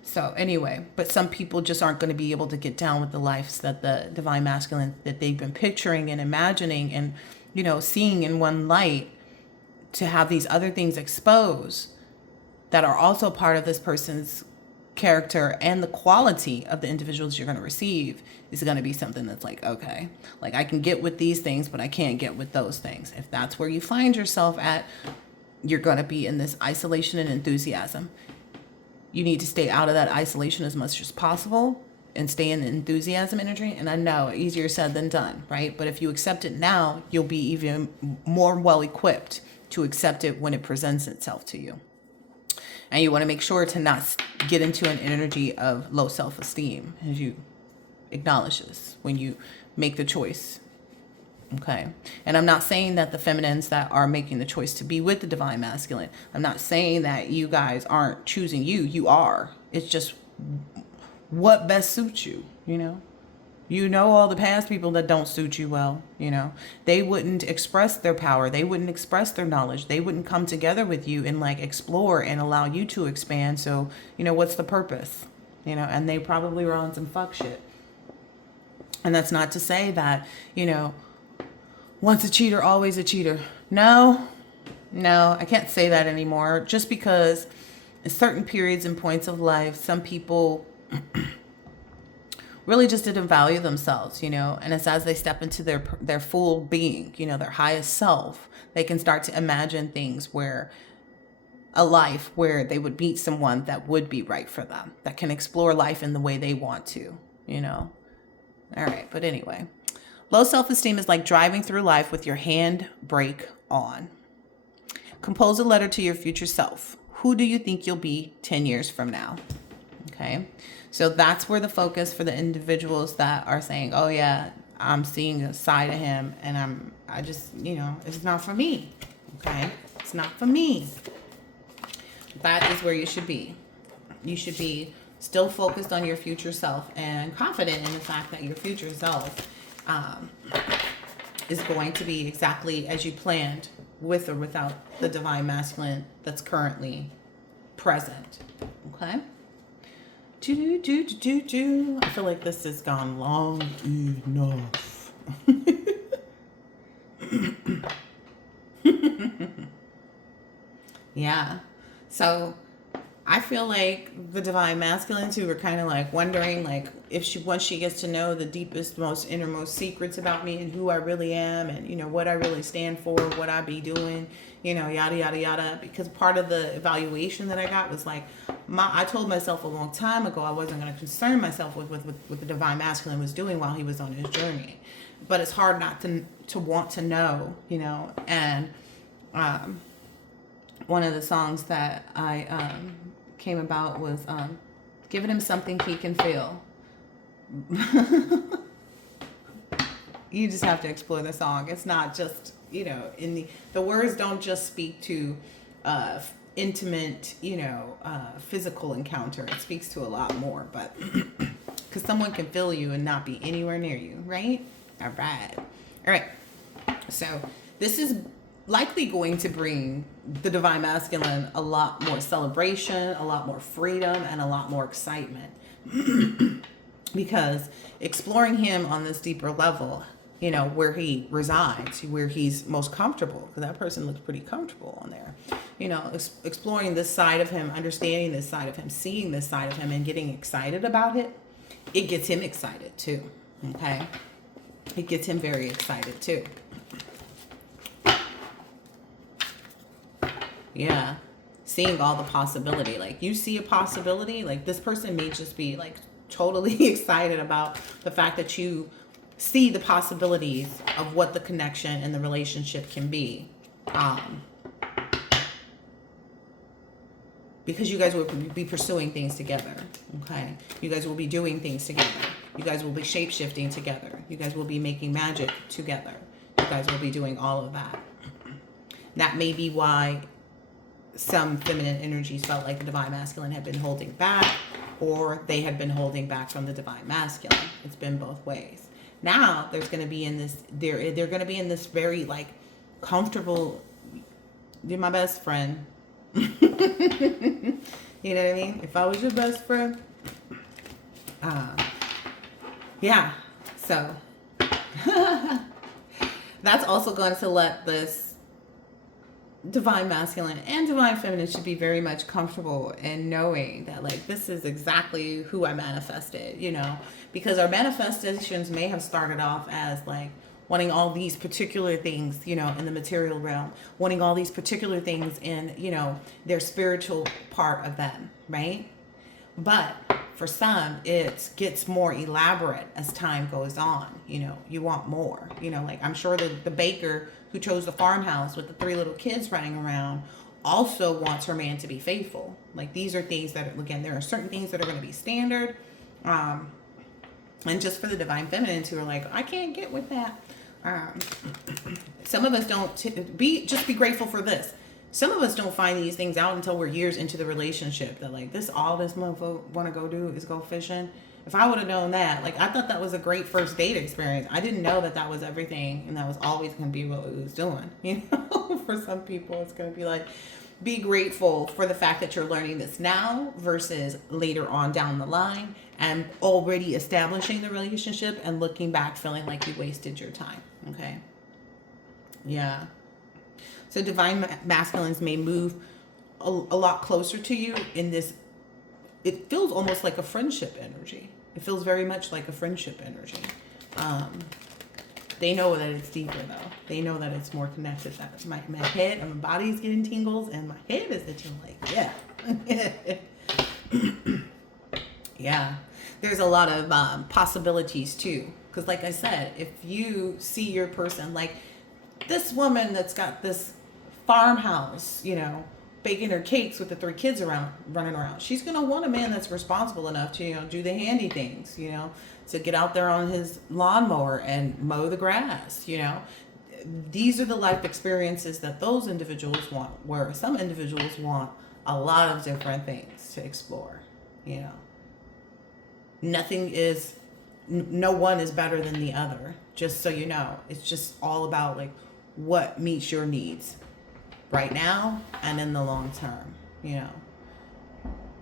So anyway, but some people just aren't going to be able to get down with the lives that the divine masculine that they've been picturing and imagining and, you know, seeing in one light, to have these other things exposed that are also part of this person's character and the quality of the individuals you're going to receive is going to be something that's like, okay, like I can get with these things, but I can't get with those things. If that's where you find yourself at, you're going to be in this isolation and enthusiasm. You need to stay out of that isolation as much as possible and stay in the enthusiasm energy. And I know easier said than done, right? But if you accept it now, you'll be even more well equipped to accept it when it presents itself to you. And you want to make sure to not get into an energy of low self-esteem as you acknowledge this when you make the choice. Okay. And I'm not saying that the feminines that are making the choice to be with the divine masculine, I'm not saying that you guys aren't choosing you. You are. It's just what best suits you, you know? You know, all the past people that don't suit you well, you know, they wouldn't express their power. They wouldn't express their knowledge. They wouldn't come together with you and like explore and allow you to expand. So, you know, what's the purpose? You know, and they probably were on some fuck shit. And that's not to say that, you know, once a cheater, always a cheater. No, I can't say that anymore. Just because in certain periods and points of life, some people really just didn't value themselves, you know, and it's as they step into their full being, you know, their highest self, they can start to imagine things where a life where they would meet someone that would be right for them, that can explore life in the way they want to, you know. All right, but anyway, low self-esteem is like driving through life with your handbrake on. Compose a letter to your future self. Who do you think you'll be 10 years from now? Okay. So that's where the focus for the individuals that are saying, oh yeah, I'm seeing a side of him and I just, you know, it's not for me. Okay. It's not for me. That is where you should be. You should be still focused on your future self and confident in the fact that your future self is going to be exactly as you planned, with or without the divine masculine that's currently present. Okay. I feel like this has gone long enough. Yeah. So I feel like the divine masculines who are kind of like wondering, like, if once she gets to know the deepest, most innermost secrets about me and who I really am and, you know, what I really stand for, what I be doing, you know, yada, yada, yada. Because part of the evaluation that I got was like, I told myself a long time ago I wasn't going to concern myself with what the divine masculine was doing while he was on his journey. But it's hard not to want to know, you know. And one of the songs that I came about was giving him something he can feel. You just have to explore the song. It's not just, you know, in the words don't just speak to intimate, physical encounter. It speaks to a lot more, but because someone can feel you and not be anywhere near you, right? All right. All right. So this is likely going to bring the divine masculine a lot more celebration, a lot more freedom, and a lot more excitement. Because exploring him on this deeper level, where he resides, where he's most comfortable, because that person looks pretty comfortable on there. Exploring this side of him, understanding this side of him, seeing this side of him, and getting excited about it, it gets him excited too. Okay? It gets him very excited too. Yeah. Seeing all the possibility. Like, you see a possibility, like this person may just be like totally excited about the fact that you see the possibilities of what the connection and the relationship can be. Because you guys will be pursuing things together. Okay. You guys will be doing things together. You guys will be shape-shifting together. You guys will be making magic together. You guys will be doing all of that. That may be why some feminine energies felt like the divine masculine had been holding back, or they had been holding back from the divine masculine. It's been both ways. Now there's going to be in this, they're going to be in this very like comfortable, you're my best friend. You know what I mean? If I was your best friend. Yeah. So that's also going to let this divine masculine and divine feminine should be very much comfortable in knowing that like this is exactly who I manifested, because our manifestations may have started off as like wanting all these particular things, in the material realm, wanting all these particular things in, their spiritual part of them, right? But for some, it gets more elaborate as time goes on. You want more, like I'm sure the baker who chose the farmhouse with the 3 little kids running around also wants her man to be faithful. Like, these are things that, again, there are certain things that are going to be standard. And just for the divine feminines who are like, I can't get with that. Some of us don't be grateful for this. Some of us don't find these things out until we're years into the relationship. That like, all this motherfucker want to go do is go fishing. If I would have known that, like, I thought that was a great first date experience. I didn't know that was everything, and that was always going to be what we was doing. For some people, it's going to be like, be grateful for the fact that you're learning this now versus later on down the line, and already establishing the relationship and looking back feeling like you wasted your time. Okay. Yeah. So divine masculines may move a lot closer to you in this. It feels almost like a friendship energy. It feels very much like a friendship energy. They know that it's deeper though. They know that it's more connected. That my head and my body's getting tingles, and my head is itching. Like, yeah. Yeah. There's a lot of possibilities too. Because like I said, if you see your person, like this woman that's got this farmhouse, baking her cakes with the 3 kids running around, she's going to want a man that's responsible enough to, do the handy things, to get out there on his lawnmower and mow the grass, These are the life experiences that those individuals want, where some individuals want a lot of different things to explore, no one is better than the other, just so you know. It's just all about like what meets your needs right now and in the long term.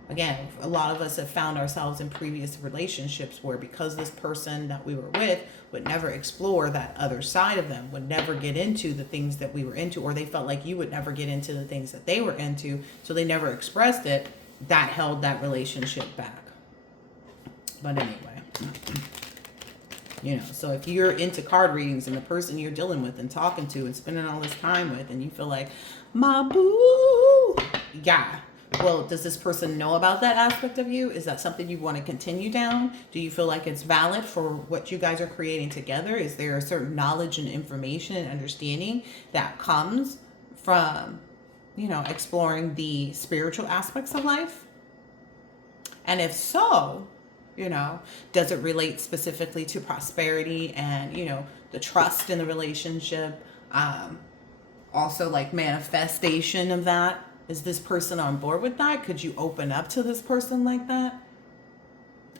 Again, a lot of us have found ourselves in previous relationships where, because this person that we were with would never explore that other side of them, would never get into the things that we were into, or they felt like you would never get into the things that they were into, so they never expressed it, that held that relationship back. But anyway, so if you're into card readings and the person you're dealing with and talking to and spending all this time with, and you feel like, my boo, yeah. Well, does this person know about that aspect of you? Is that something you want to continue down? Do you feel like it's valid for what you guys are creating together? Is there a certain knowledge and information and understanding that comes from, exploring the spiritual aspects of life? And if so, does it relate specifically to prosperity and, the trust in the relationship? Also like manifestation of that, Is this person on board with that? Could you open up to this person like that?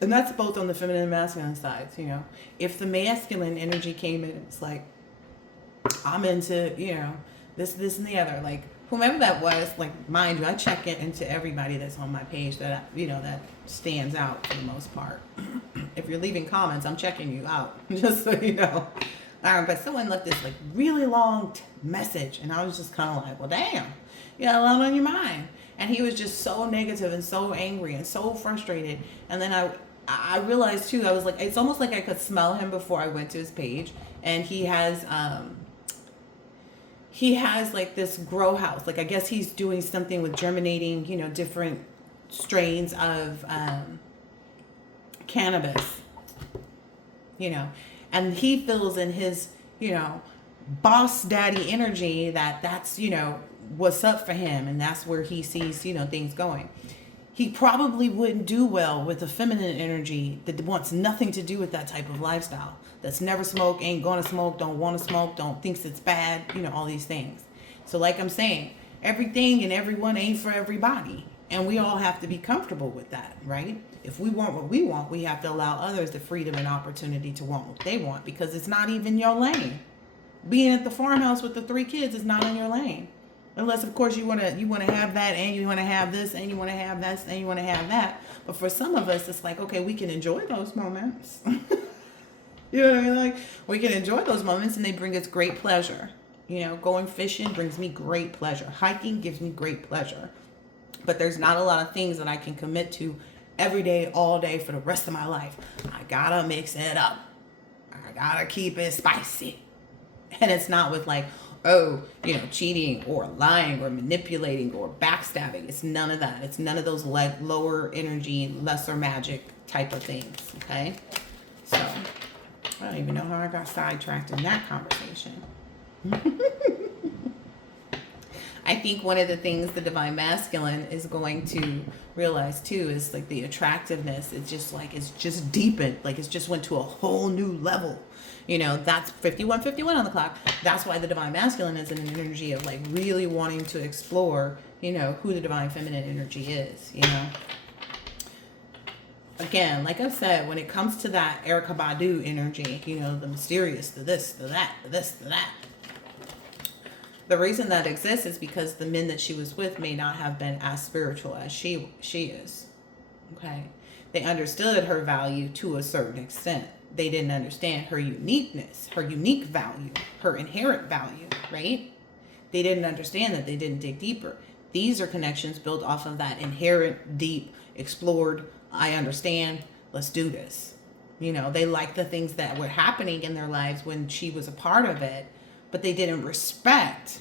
And that's both on the feminine and masculine sides, you know. If the masculine energy came in, it's like, I'm into, you know, this, and the other. Like, whomever that was, like, mind you, I check it into everybody that's on my page that, you know, that stands out for the most part. If you're leaving comments, I'm checking you out, just so you know. But someone left this, like, really long message, and I was just kind of like, well, damn, you got a lot on your mind. And he was just so negative and so angry and so frustrated. And then I realized, too, I was like, it's almost like I could smell him before I went to his page. And he has like this grow house. Like, I guess he's doing something with germinating, you know, different strains of cannabis, you know, and he feels in his, you know, boss daddy energy that's, you know, what's up for him. And that's where he sees, you know, things going. He probably wouldn't do well with a feminine energy that wants nothing to do with that type of lifestyle. That's never smoked, ain't gonna smoke, don't want to smoke, don't thinks it's bad, you know, all these things. So like I'm saying, everything and everyone ain't for everybody. And we all have to be comfortable with that, right? If we want what we want, we have to allow others the freedom and opportunity to want what they want, because it's not even your lane. Being at the farmhouse with the 3 kids is not in your lane. Unless, of course, you want to have that, and you want to have this, and you want to have this, and you want to have that. But for some of us, it's like, okay, we can enjoy those moments. You know what I mean? Like, we can enjoy those moments, and they bring us great pleasure. You know, going fishing brings me great pleasure. Hiking gives me great pleasure. But there's not a lot of things that I can commit to every day, all day, for the rest of my life. I gotta mix it up. I gotta keep it spicy. And it's not with like, oh, you know, cheating or lying or manipulating or backstabbing. It's none of that. It's none of those lower energy, lesser magic type of things. Okay? So, I don't even know how I got sidetracked in that conversation. I think one of the things the Divine Masculine is going to realize too is like the attractiveness. It's just like, it's just deepened. Like, it's just went to a whole new level. You know, that's 5151 on the clock. That's why the Divine Masculine is in an energy of like really wanting to explore, you know, who the Divine Feminine energy is, you know. Again, like I've said, when it comes to that Erykah Badu energy, you know, the mysterious, the this, the that, the this, the that. The reason that exists is because the men that she was with may not have been as spiritual as she is. Okay? They understood her value to a certain extent. They didn't understand her uniqueness, her unique value, her inherent value, right? They didn't understand that. They didn't dig deeper. These are connections built off of that inherent, deep, explored, I understand, let's do this. You know, they liked the things that were happening in their lives when she was a part of it, but they didn't respect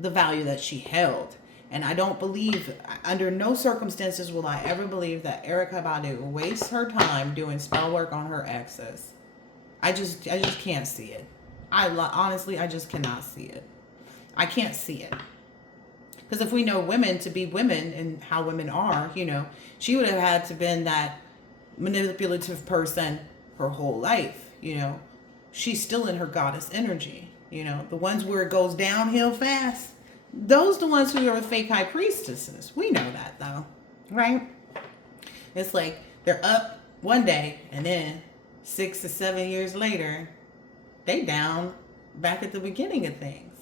the value that she held. And I don't believe, under no circumstances will I ever believe that Erykah Badu wastes her time doing spell work on her exes. I just can't see it. Honestly, I just cannot see it. I can't see it. Because if we know women to be women and how women are, you know, she would have had to been that manipulative person her whole life, you know. She's still in her goddess energy, you know. The ones where it goes downhill fast, those the ones who are fake high priestesses. We know that, though, right? It's like they're up one day, and then 6 or 7 years later, they down back at the beginning of things.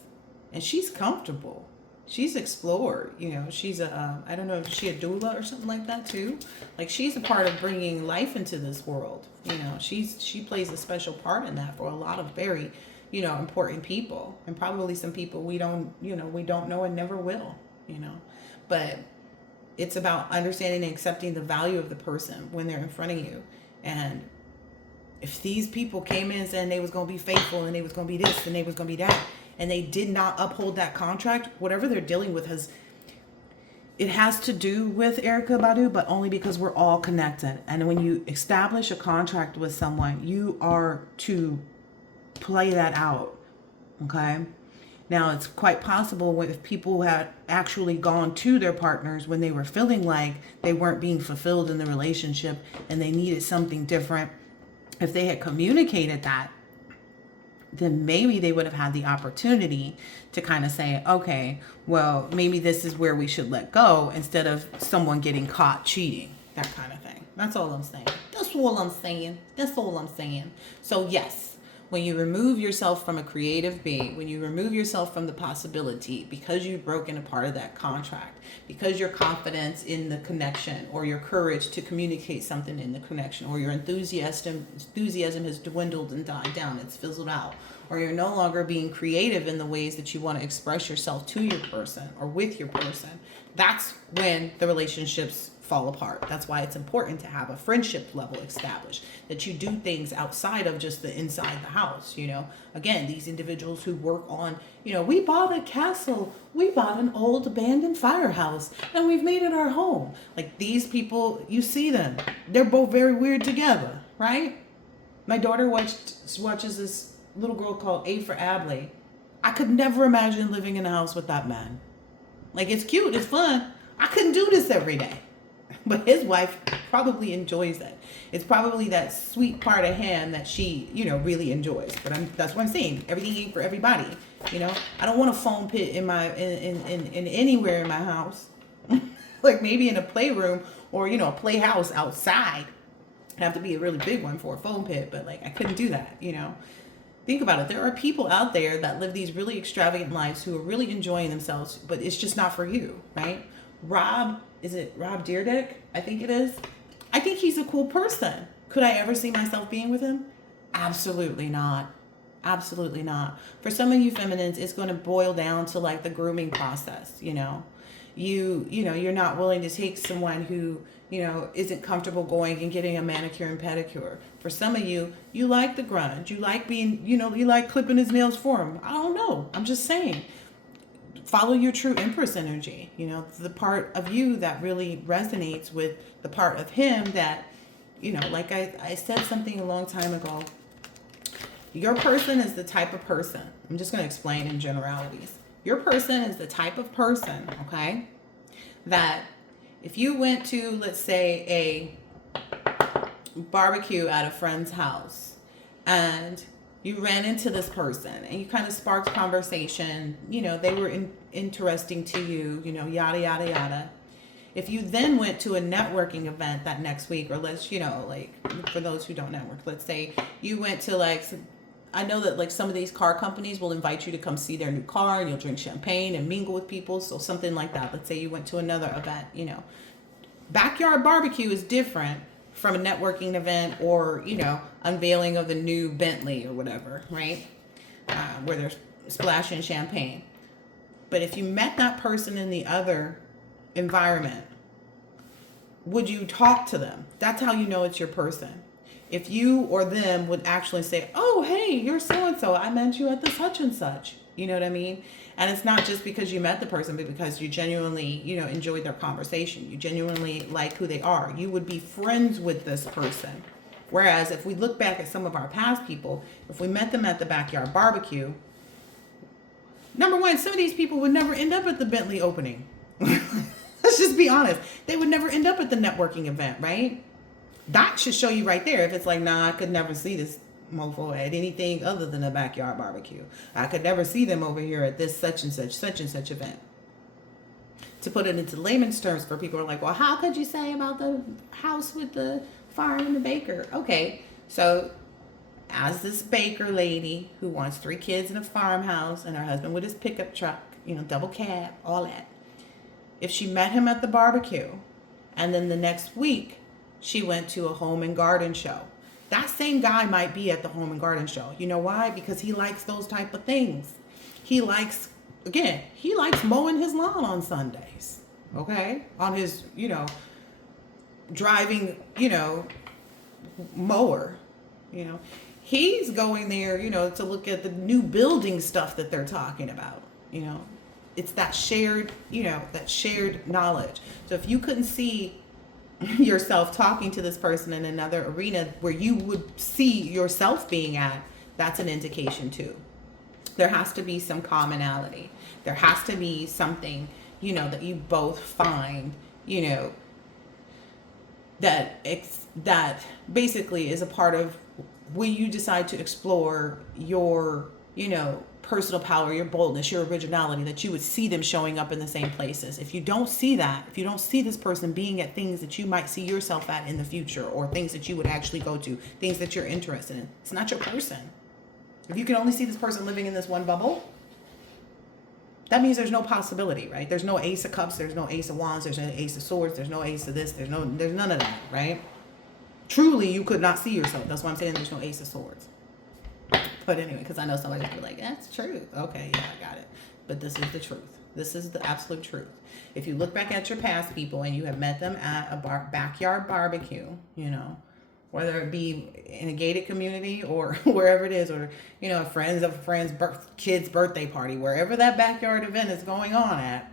And she's comfortable. She's explored, you know. She's I don't know if she's a doula or something like that too. Like, she's a part of bringing life into this world. You know, she plays a special part in that for a lot of very, you know, important people, and probably some people we don't know and never will, you know. But it's about understanding and accepting the value of the person when they're in front of you. And if these people came in saying they was going to be faithful and they was going to be this and they was going to be that, and they did not uphold that contract, whatever they're dealing with has to do with Erykah Badu, but only because we're all connected. And when you establish a contract with someone, you are to play that out. Okay? Now, it's quite possible if people had actually gone to their partners when they were feeling like they weren't being fulfilled in the relationship and they needed something different, if they had communicated that, then maybe they would have had the opportunity to kind of say, okay, well, maybe this is where we should let go instead of someone getting caught cheating, that kind of thing. That's all I'm saying. That's all I'm saying. That's all I'm saying. So yes, when you remove yourself from a creative being, when you remove yourself from the possibility because you've broken a part of that contract, because your confidence in the connection or your courage to communicate something in the connection or your enthusiasm has dwindled and died down, it's fizzled out, or you're no longer being creative in the ways that you want to express yourself to your person or with your person, that's when the relationships fall apart. That's why it's important to have a friendship level established, that you do things outside of just the inside the house. Again, these individuals who work on, we bought a castle, we bought an old abandoned firehouse, and we've made it our home. Like, these people, you see them, they're both very weird together, right? My daughter watches this little girl called A for Abley. I could never imagine living in a house with that man. Like, it's cute, it's fun. I couldn't do this every day. But his wife probably enjoys it. It's probably that sweet part of him that she, really enjoys. But that's what I'm saying. Everything ain't for everybody. I don't want a foam pit in anywhere in my house. Like maybe in a playroom or, a playhouse outside. It'd have to be a really big one for a foam pit. But like, I couldn't do that, Think about it. There are people out there that live these really extravagant lives who are really enjoying themselves, but it's just not for you, right? Rob Dyrdek? I think it is. I think he's a cool person. Could I ever see myself being with him? Absolutely not. Absolutely not. For some of you feminines, it's going to boil down to like the grooming process, you're not willing to take someone who, isn't comfortable going and getting a manicure and pedicure. For some of you, you like the grunge. You like being, you like clipping his nails for him. I don't know. I'm just saying. Follow your true Empress energy, the part of you that really resonates with the part of him that, like I said something a long time ago, your person is the type of person, I'm just going to explain in generalities. Your person is the type of person, okay, that if you went to, let's say, a barbecue at a friend's house and you ran into this person and you kind of sparked conversation, they were interesting to you, yada, yada, yada. If you then went to a networking event that next week, or let's, for those who don't network, let's say you went to I know that some of these car companies will invite you to come see their new car and you'll drink champagne and mingle with people. So something like that. Let's say you went to another event, Backyard barbecue is different from a networking event or, unveiling of the new Bentley or whatever, right? Where they're splashing champagne. But if you met that person in the other environment, would you talk to them? That's how you know it's your person. If you or them would actually say, oh, hey, you're so-and-so. I met you at the such and such. You know what I mean? And it's not just because you met the person, but because you genuinely, enjoyed their conversation. You genuinely like who they are. You would be friends with this person. Whereas if we look back at some of our past people, if we met them at the backyard barbecue, number one, some of these people would never end up at the Bentley opening. Let's just be honest. They would never end up at the networking event, right? That should show you right there. If it's like, nah, I could never see this mofo at anything other than a backyard barbecue. I could never see them over here at this such and such event. To put it into layman's terms for people who are like, well, how could you say about the house with the fire and the baker? Okay, so as this baker lady who wants 3 kids in a farmhouse and her husband with his pickup truck, double cab, all that. If she met him at the barbecue and then the next week she went to a home and garden show, that same guy might be at the home and garden show. You know why? Because he likes those type of things. He likes mowing his lawn on Sundays. Okay? On his, driving, mower. He's going there, to look at the new building stuff that they're talking about. It's that shared, that shared knowledge. So if you couldn't see yourself talking to this person in another arena where you would see yourself being at, that's an indication too. There has to be some commonality. There has to be something, that you both find, that basically is a part of when you decide to explore your, personal power, your boldness, your originality, that you would see them showing up in the same places. If you don't see that, if you don't see this person being at things that you might see yourself at in the future, or things that you would actually go to, things that you're interested in, it's not your person. If you can only see this person living in this one bubble, that means there's no possibility, right? There's no Ace of Cups, there's no Ace of Wands, there's no Ace of Swords, there's no Ace of this, there's none of that, right? Truly, you could not see yourself. That's why I'm saying there's no Ace of Swords. But anyway, because I know somebody's gonna be like, that's true. Okay, yeah, I got it. But this is the truth. This is the absolute truth. If you look back at your past people and you have met them at a backyard barbecue, whether it be in a gated community or wherever it is, or, a friends of a friend's kid's birthday party, wherever that backyard event is going on at,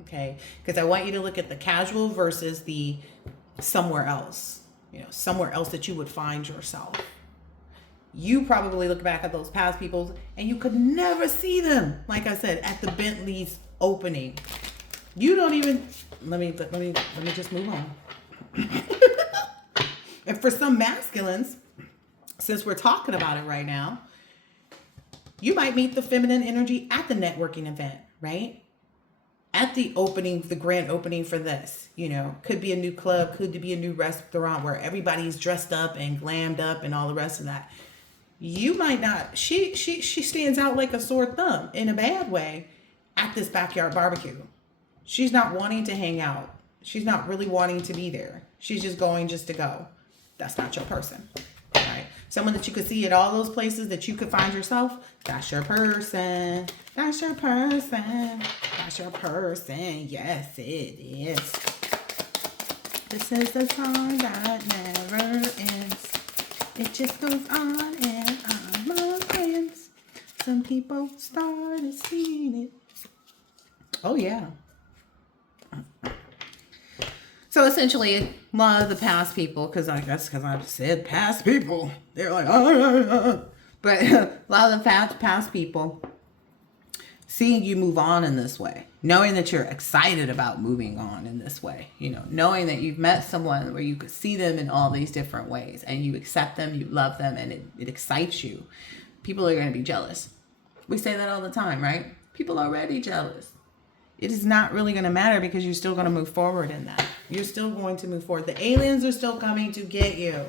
okay? Because I want you to look at the casual versus the somewhere else, somewhere else that you would find yourself. You probably look back at those past people and you could never see them, like I said, at the Bentley's opening. You don't even, let me just move on. And for some masculines, since we're talking about it right now, you might meet the feminine energy at the networking event, right? At the opening, the grand opening for this, could be a new club, could be a new restaurant where everybody's dressed up and glammed up and all the rest of that. You might not, she stands out like a sore thumb in a bad way at this backyard barbecue. She's not wanting to hang out. She's not really wanting to be there. She's just going just to go. That's not your person, right? Someone that you could see at all those places that you could find yourself, that's your person. That's your person. That's your person. Yes, it is. This is the song that never ends. It just goes on and on, my friends. Some people started seeing it. Oh, yeah. So essentially, a lot of the past people, because I said past people, they're like, but a lot of the past people, seeing you move on in this way, knowing that you're excited about moving on in this way, knowing that you've met someone where you could see them in all these different ways and you accept them, you love them, and it excites you. People are going to be jealous. We say that all the time, right? People are already jealous. It is not really going to matter because you're still going to move forward in that. You're still going to move forward. The aliens are still coming to get you.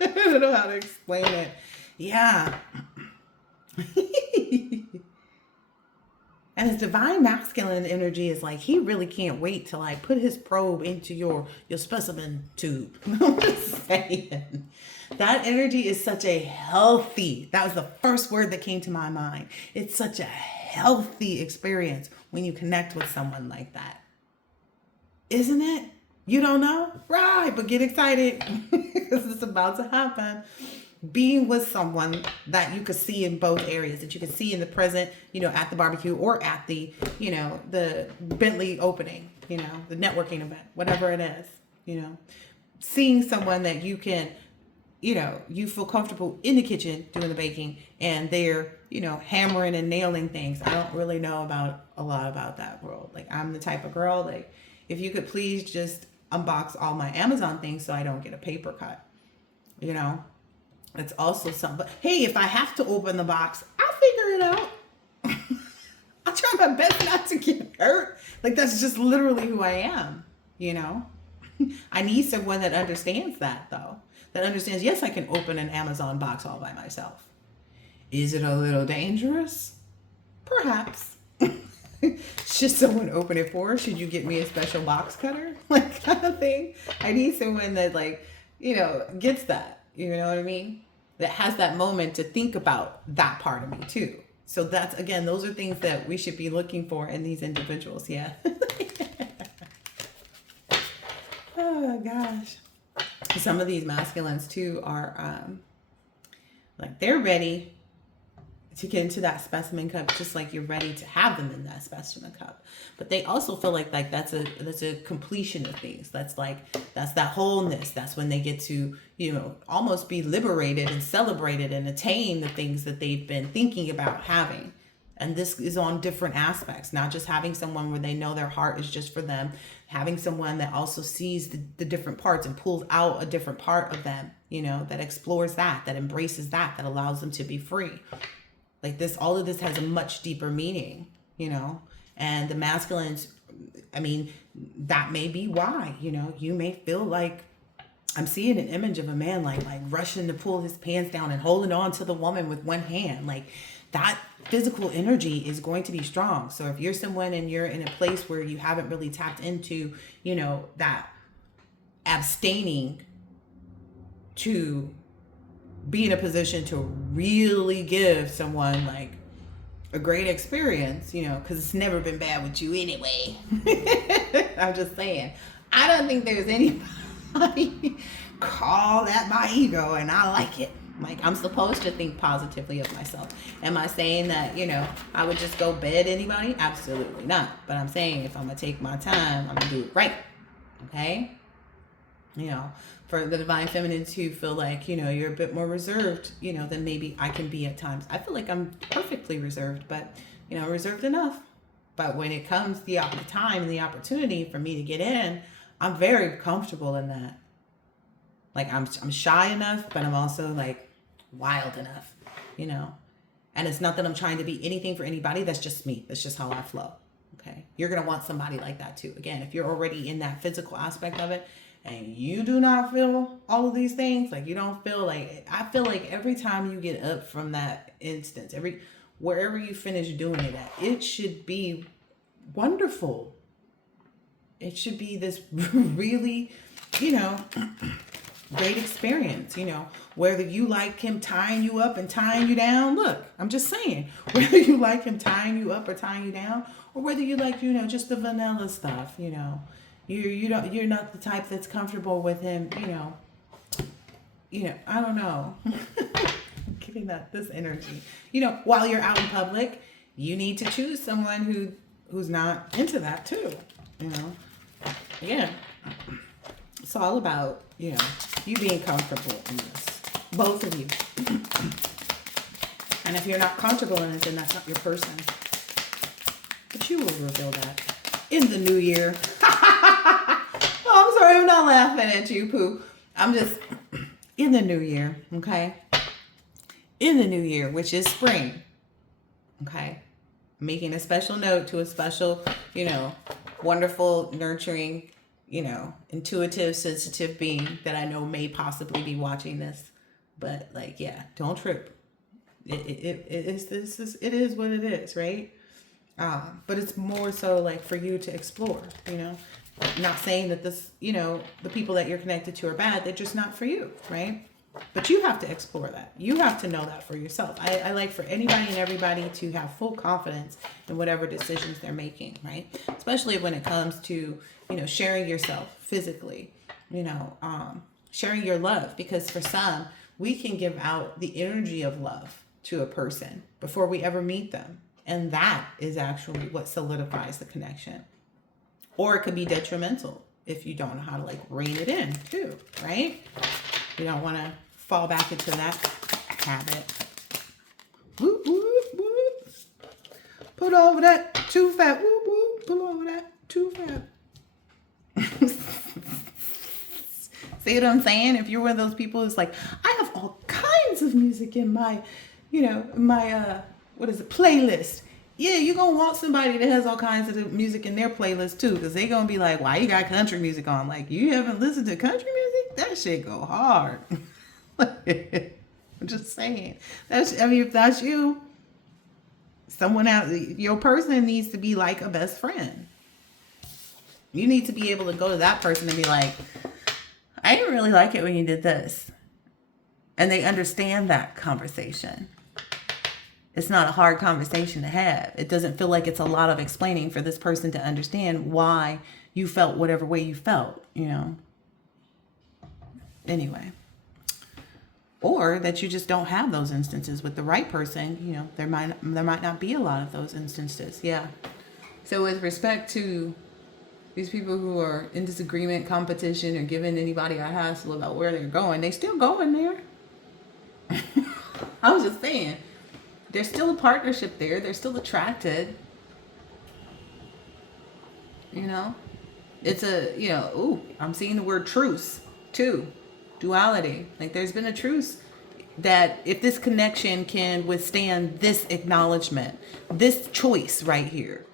I don't know how to explain it. Yeah. And his divine masculine energy is like, he really can't wait to put his probe into your specimen tube. I'm just saying. That energy is such a healthy, that was the first word that came to my mind. It's such a healthy experience when you connect with someone like that. Isn't it? You don't know? Right, but get excited because it's about to happen. Being with someone that you could see in both areas, that you could see in the present, at the barbecue or at the, the Bentley opening, the networking event, whatever it is, seeing someone that you can, you feel comfortable in the kitchen doing the baking and they're, hammering and nailing things. I don't really know a lot about that world. I'm the type of girl, if you could please just unbox all my Amazon things so I don't get a paper cut, It's also something, but hey, if I have to open the box, I'll figure it out. I'll try my best not to get hurt. That's just literally who I am, I need someone that understands that though. That understands, yes, I can open an Amazon box all by myself. Is it a little dangerous? Perhaps. Should someone open it for? Should you get me a special box cutter? Kind of thing. I need someone that gets that. You know what I mean? That has that moment to think about that part of me too. So that's, again, those are things that we should be looking for in these individuals. Yeah. Oh gosh. Some of these masculines too are they're ready to get into that specimen cup, just like you're ready to have them in that specimen cup. But they also feel like that's a completion of things. That's that wholeness. That's when they get to, almost be liberated and celebrated and attain the things that they've been thinking about having. And this is on different aspects, not just having someone where they know their heart is just for them, having someone that also sees the different parts and pulls out a different part of them, you know, that explores that embraces that allows them to be free. Like this, all of this has a much deeper meaning, you know, and the masculines, I mean, that may be why, you know, you may feel like I'm seeing an image of a man like rushing to pull his pants down and holding on to the woman with one hand. Like that physical energy is going to be strong. So if you're someone and you're in a place where you haven't really tapped into, you know, that abstaining to be in a position to really give someone like a great experience, you know, because it's never been bad with you anyway. I'm just saying, I don't think there's anybody call at my ego and I like it. Like I'm supposed to think positively of myself. Am I saying that, you know, I would just go bed anybody? Absolutely not. But I'm saying if I'm going to take my time, I'm going to do it right. Okay? You know, for the divine feminines who feel like, you know, you're a bit more reserved, you know, than maybe I can be at times. I feel like I'm perfectly reserved, but, you know, reserved enough. But when it comes the time and the opportunity for me to get in, I'm very comfortable in that. Like I'm shy enough, but I'm also like wild enough, you know. And it's not that I'm trying to be anything for anybody. That's just me. That's just how I flow. Okay. You're going to want somebody like that too. Again, if you're already in that physical aspect of it and you do not feel all of these things, like you don't feel like, I feel like every time you get up from that instance, wherever you finish doing it at, it should be wonderful. It should be this really, you know, great experience, you know, whether you like him tying you up and tying you down. Look, I'm just saying, whether you like him tying you up or tying you down, or whether you like, you know, just the vanilla stuff, you know, you're not the type that's comfortable with him, you know, I don't know. I'm giving this energy, you know, while you're out in public, you need to choose someone who's not into that too, you know. Again, it's all about, you know, you being comfortable in this. Both of you. And if you're not comfortable in it, then that's not your person. But you will reveal that in the new year. Oh, I'm sorry, I'm not laughing at you, Pooh. I'm just in the new year, okay? In the new year, which is spring, okay? Making a special note to a special, you know, wonderful, nurturing, you know, intuitive, sensitive being that I know may possibly be watching this. But like, yeah, don't trip. It is what it is, right? But it's more so like for you to explore, you know, not saying that this, you know, the people that you're connected to are bad. They're just not for you, right? But you have to explore that. You have to know that for yourself. I like for anybody and everybody to have full confidence in whatever decisions they're making, right? Especially when it comes to, you know, sharing yourself physically, you know, sharing your love. Because for some, we can give out the energy of love to a person before we ever meet them. And that is actually what solidifies the connection. Or it could be detrimental if you don't know how to like rein it in too, right? You don't want to fall back into that habit. Whoop, whoop, whoop. Put over that too fat. Whoop, whoop. Put over that too fat. See what I'm saying? If you're one of those people who's like, I have all kinds of music in my, you know, my, playlist. Yeah, you're going to want somebody that has all kinds of music in their playlist too, because they're going to be like, why you got country music on? Like, you haven't listened to country music? That shit go hard. I'm just saying. If that's you, someone else, your person needs to be like a best friend. You need to be able to go to that person and be like, I didn't really like it when you did this. And they understand that conversation. It's not a hard conversation to have. It doesn't feel like it's a lot of explaining for this person to understand why you felt whatever way you felt, you know. Anyway. Or that you just don't have those instances with the right person, you know, there might not be a lot of those instances. Yeah. So with respect to these people who are in disagreement, competition, or giving anybody a hassle about where they're going, they still going there. I was just saying, There's still a partnership there. They're still attracted. You know, it's a, ooh, I'm seeing the word truce too. Duality. Like there's been a truce that if this connection can withstand this acknowledgement, this choice right here,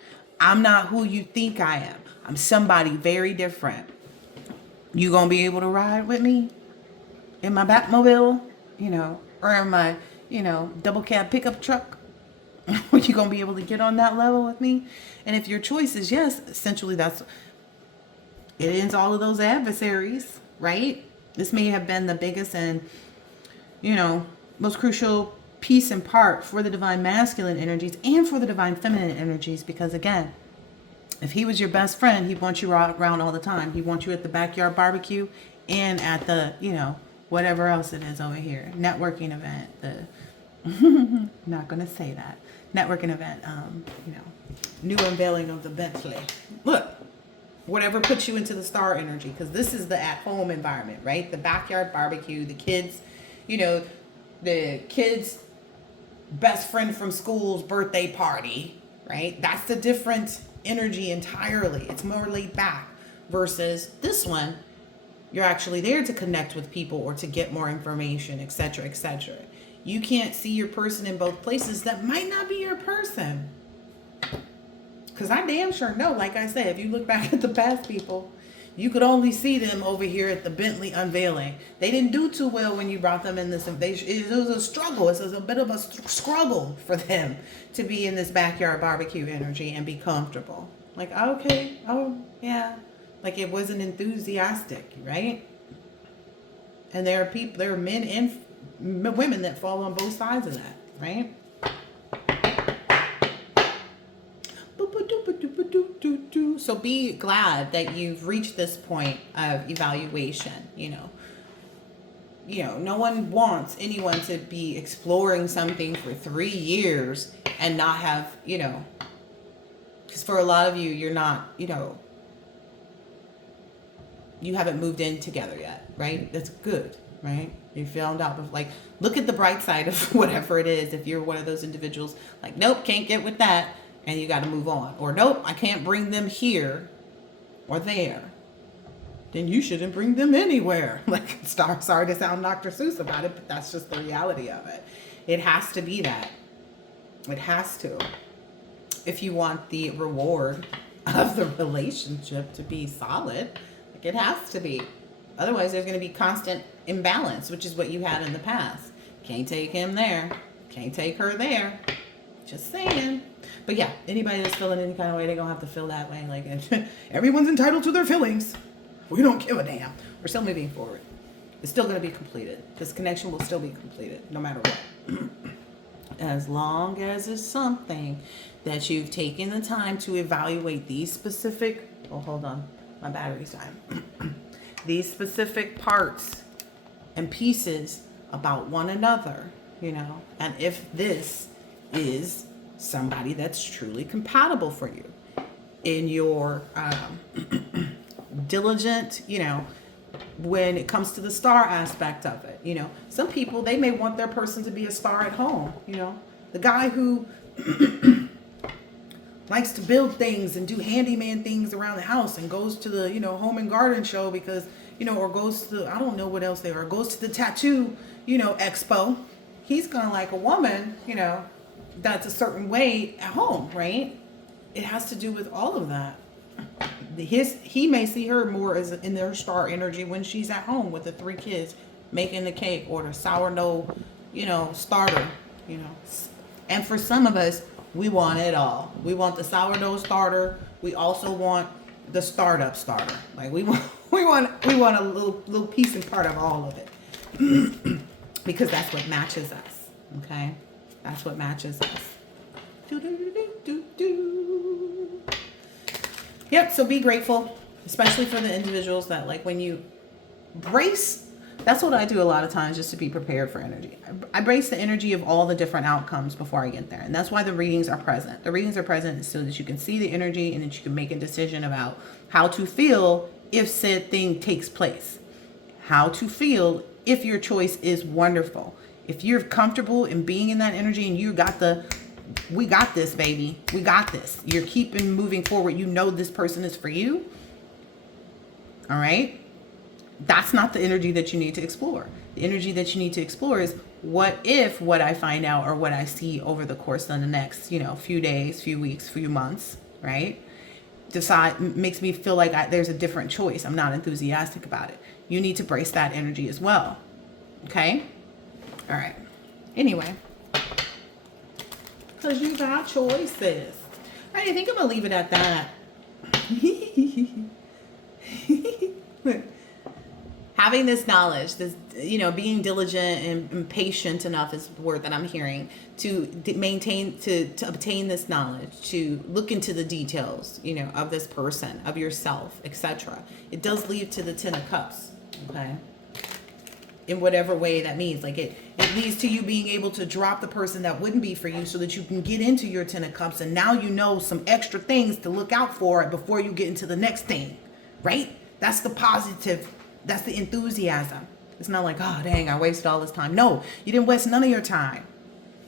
I'm not who you think I am. I'm somebody very different. You gonna be able to ride with me in my Batmobile, or in my, double cab pickup truck? Are you gonna be able to get on that level with me? And if your choice is yes, essentially it ends all of those adversaries, right? This may have been the biggest and, most crucial piece and part for the divine masculine energies and for the divine feminine energies, because again, if he was your best friend, he'd want you around all the time. He'd want you at the backyard barbecue and at the, whatever else it is over here. Networking event. Not going to say that. Networking event. New unveiling of the Bentley. Look, whatever puts you into the star energy, because this is the at-home environment, right? The backyard barbecue, the kids, the kids' best friend from school's birthday party, right? That's a different energy entirely. It's more laid back versus this one. You're actually there to connect with people or to get more information, etc., etc. You can't see your person in both places. That might not be your person. Because I damn sure know, like I said, if you look back at the past people, you could only see them over here at the Bentley unveiling. They didn't do too well when you brought them in this invasion. It was a struggle. It was a bit of a struggle for them to be in this backyard barbecue energy and be comfortable. Like, okay, oh, yeah. Like it wasn't enthusiastic, right? And there are men and women that fall on both sides of that, right? So be glad that you've reached this point of evaluation. No one wants anyone to be exploring something for 3 years and not have, because for a lot of you, you're not, you haven't moved in together yet, right? That's good, right? You found out, but look at the bright side of whatever it is. If you're one of those individuals, nope, can't get with that. And you got to move on. Or nope, I can't bring them here or there. Then you shouldn't bring them anywhere. Sorry to sound Dr. Seuss about it, but that's just the reality of it. It has to be that. It has to. If you want the reward of the relationship to be solid, it has to be. Otherwise, there's going to be constant imbalance, which is what you had in the past. Can't take him there. Can't take her there. Just saying. But yeah, anybody that's feeling any kind of way, they're going to have to feel that way. Everyone's entitled to their feelings. We don't give a damn. We're still moving forward. It's still going to be completed. This connection will still be completed, no matter what. As long as it's something that you've taken the time to evaluate these specific... Oh, hold on. My battery's dying. These specific parts and pieces about one another, and if this is somebody that's truly compatible for you in your diligent, when it comes to the star aspect of it. Some people, they may want their person to be a star at home. The guy who likes to build things and do handyman things around the house and goes to the, home and garden show because, or goes to, I don't know what else they are, goes to the tattoo, expo. He's gonna like a woman, that's a certain way at home, right? It has to do with all of that. He may see her more as in their star energy when she's at home with the 3 kids making the cake or the sourdough, starter, And for some of us, we want it all. We want the sourdough starter. We also want the startup starter. We want a little piece and part of all of it. Because that's what matches us. Okay? That's what matches us. Yep, so be grateful, especially for the individuals that when you brace, that's what I do a lot of times just to be prepared for energy. I brace the energy of all the different outcomes before I get there. And that's why the readings are present. The readings are present so that you can see the energy and that you can make a decision about how to feel if said thing takes place. How to feel if your choice is wonderful. If you're comfortable in being in that energy and you got we got this, baby. We got this. You're keeping moving forward. You know this person is for you. All right? That's not the energy that you need to explore. The energy that you need to explore is, what if what I find out or what I see over the course of the next, few days, few weeks, few months, right? Makes me feel like there's a different choice. I'm not enthusiastic about it. You need to brace that energy as well. Okay? All right. Anyway, because you got choices. All right, I think I'm going to leave it at that. Having this knowledge, being diligent and patient enough is the word that I'm hearing, to maintain, to obtain this knowledge, to look into the details, of this person, of yourself, etc. It does lead to the 10 of Cups, okay? In whatever way that means. Like it leads to you being able to drop the person that wouldn't be for you so that you can get into your 10 of Cups, and now you know some extra things to look out for before you get into the next thing, right? That's the positive. That's the enthusiasm. It's not like, oh, dang, I wasted all this time. No, you didn't waste none of your time.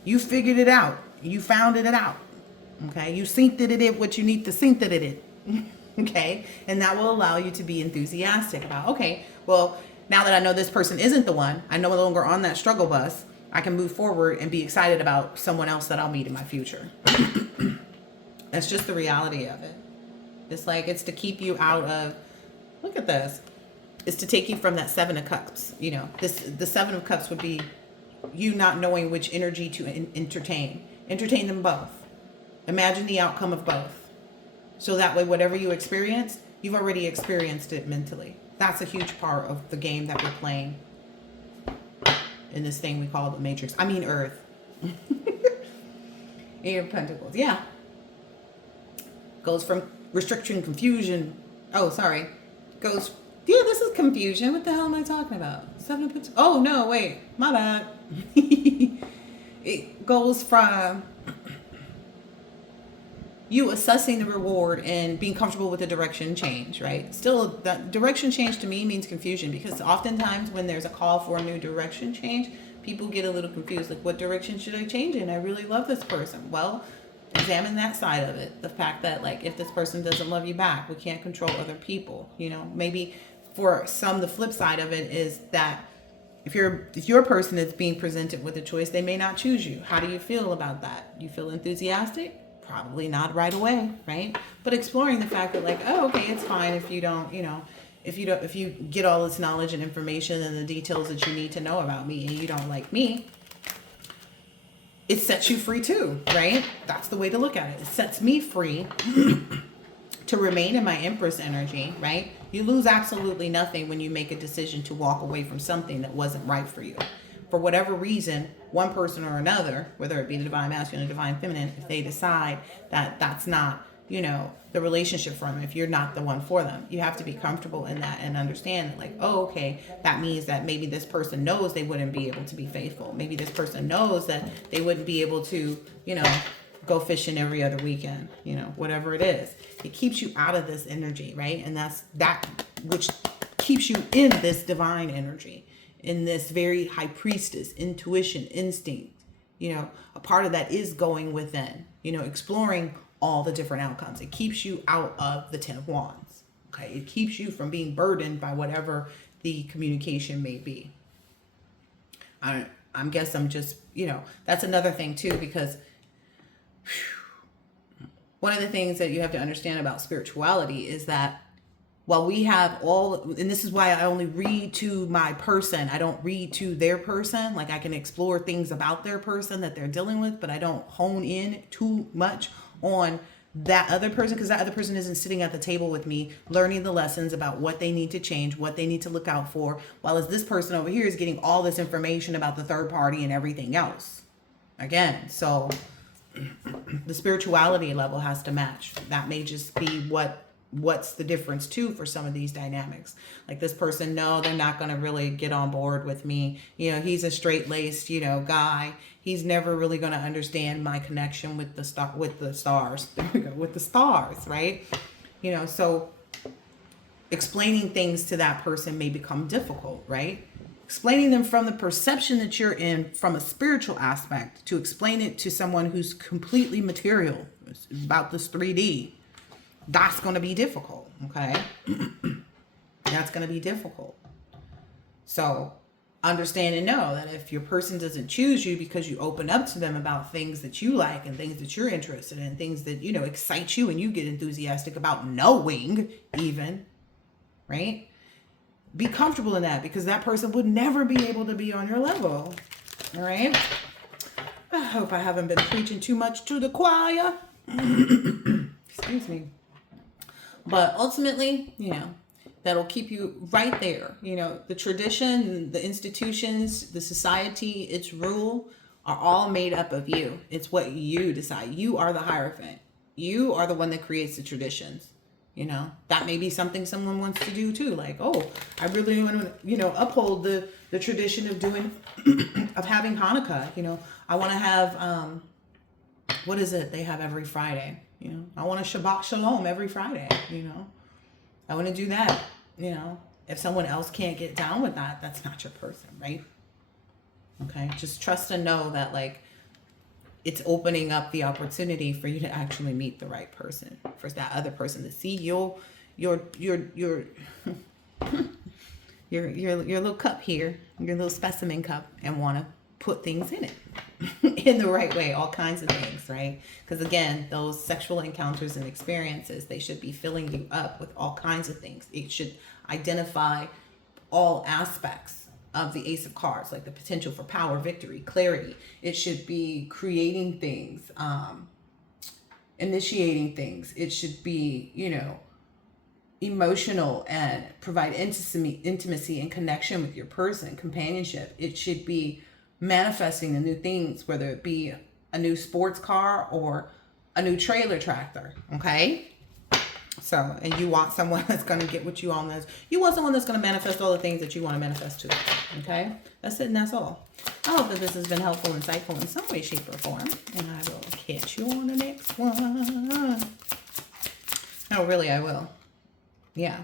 You figured it out. You found it out. Okay? You synced it in what you need to sync it in. Okay? And that will allow you to be enthusiastic about, okay, well, now that I know this person isn't the one, I'm no longer on that struggle bus, I can move forward and be excited about someone else that I'll meet in my future. That's just the reality of it. It's to keep you out of, look at this. Is to take you from that 7 of Cups. The 7 of Cups would be you not knowing which energy to entertain. Entertain them both. Imagine the outcome of both. So that way, whatever you experience, you've already experienced it mentally. That's a huge part of the game that we're playing in this thing we call the Matrix. I mean, Earth. Eight of Pentacles. Yeah. Goes from restriction, confusion. Oh, sorry. Yeah, this is confusion. What the hell am I talking about? 7 of Pentacles. Oh, no, wait. My bad. It goes from you assessing the reward and being comfortable with the direction change, right? Still, that direction change to me means confusion, because oftentimes when there's a call for a new direction change, people get a little confused. Like, what direction should I change in? I really love this person. Well, examine that side of it. The fact that, like, if this person doesn't love you back, we can't control other people. Maybe for some, the flip side of it is that if your person is being presented with a choice, they may not choose you. How do you feel about that? You feel enthusiastic? Probably not right away, right? But exploring the fact that, like, oh, okay, it's fine if you don't, if you get all this knowledge and information and the details that you need to know about me and you don't like me, it sets you free too, right? That's the way to look at it. It sets me free to remain in my Empress energy, right? You lose absolutely nothing when you make a decision to walk away from something that wasn't right for you. For whatever reason, one person or another, whether it be the divine masculine or divine feminine, if they decide that that's not, the relationship for them, if you're not the one for them, you have to be comfortable in that and understand that, like, oh, okay, that means that maybe this person knows they wouldn't be able to be faithful. Maybe this person knows that they wouldn't be able to, go fishing every other weekend, whatever it is. It keeps you out of this energy, right? And that's that which keeps you in this divine energy, in this very high priestess, intuition, instinct. A part of that is going within, exploring all the different outcomes. It keeps you out of the 10 of Wands. Okay. It keeps you from being burdened by whatever the communication may be. I'm guess I'm just, that's another thing too, because one of the things that you have to understand about spirituality is that while we have and this is why I only read to my person, I don't read to their person. Like, I can explore things about their person that they're dealing with, but I don't hone in too much on that other person, because that other person isn't sitting at the table with me learning the lessons about what they need to change, what they need to look out for, while as this person over here is getting all this information about the third party and everything else. Again, so the spirituality level has to match. That may just be what's the difference too for some of these dynamics. Like, this person, no, they're not going to really get on board with me. He's a straight-laced, guy. He's never really going to understand my connection with the stars. There we go, with the stars, right? So explaining things to that person may become difficult, right? explaining them from the perception that you're in from a spiritual aspect to explain it to someone who's completely material about this 3D, that's going to be difficult. Okay. That's going to be difficult. So understand and know that if your person doesn't choose you because you open up to them about things that you like and things that you're interested in, things that, you know, excite you and you get enthusiastic about knowing even, right? Be comfortable in that, because that person would never be able to be on your level. All right. I hope I haven't been preaching too much to the choir. Excuse me. But ultimately, you know, that'll keep you right there. You know, the tradition, the institutions, the society, its rule are all made up of you. It's what you decide. You are the hierophant. You are the one that creates the traditions. You know, that may be something someone wants to do too. Like, oh, I really want to, you know, uphold the tradition of doing, of having Hanukkah. You know, I want to have, what is it they have every Friday? You know, I want a Shabbat Shalom every Friday. You know, I want to do that. You know, if someone else can't get down with that, that's not your person, right? Okay, just trust and know that, like, it's opening up the opportunity for you to actually meet the right person, for that other person to see your little cup here, your little specimen cup, and want to put things in it in the right way, all kinds of things, right? Because again, those sexual encounters and experiences, they should be filling you up with all kinds of things. It should identify all aspects of the Ace of Cards, like the potential for power, victory, clarity. It should be creating things, initiating things. It should be, you know, emotional and provide intimacy and connection with your person, companionship. It should be manifesting the new things, whether it be a new sports car or a new trailer tractor. Okay. So, and you want someone that's going to get what you on this. You want someone that's going to manifest all the things that you want to manifest too. Okay. That's it. And that's all. I hope that this has been helpful, insightful in some way, shape, or form. And I will catch you on the next one. No, really, I will. Yeah.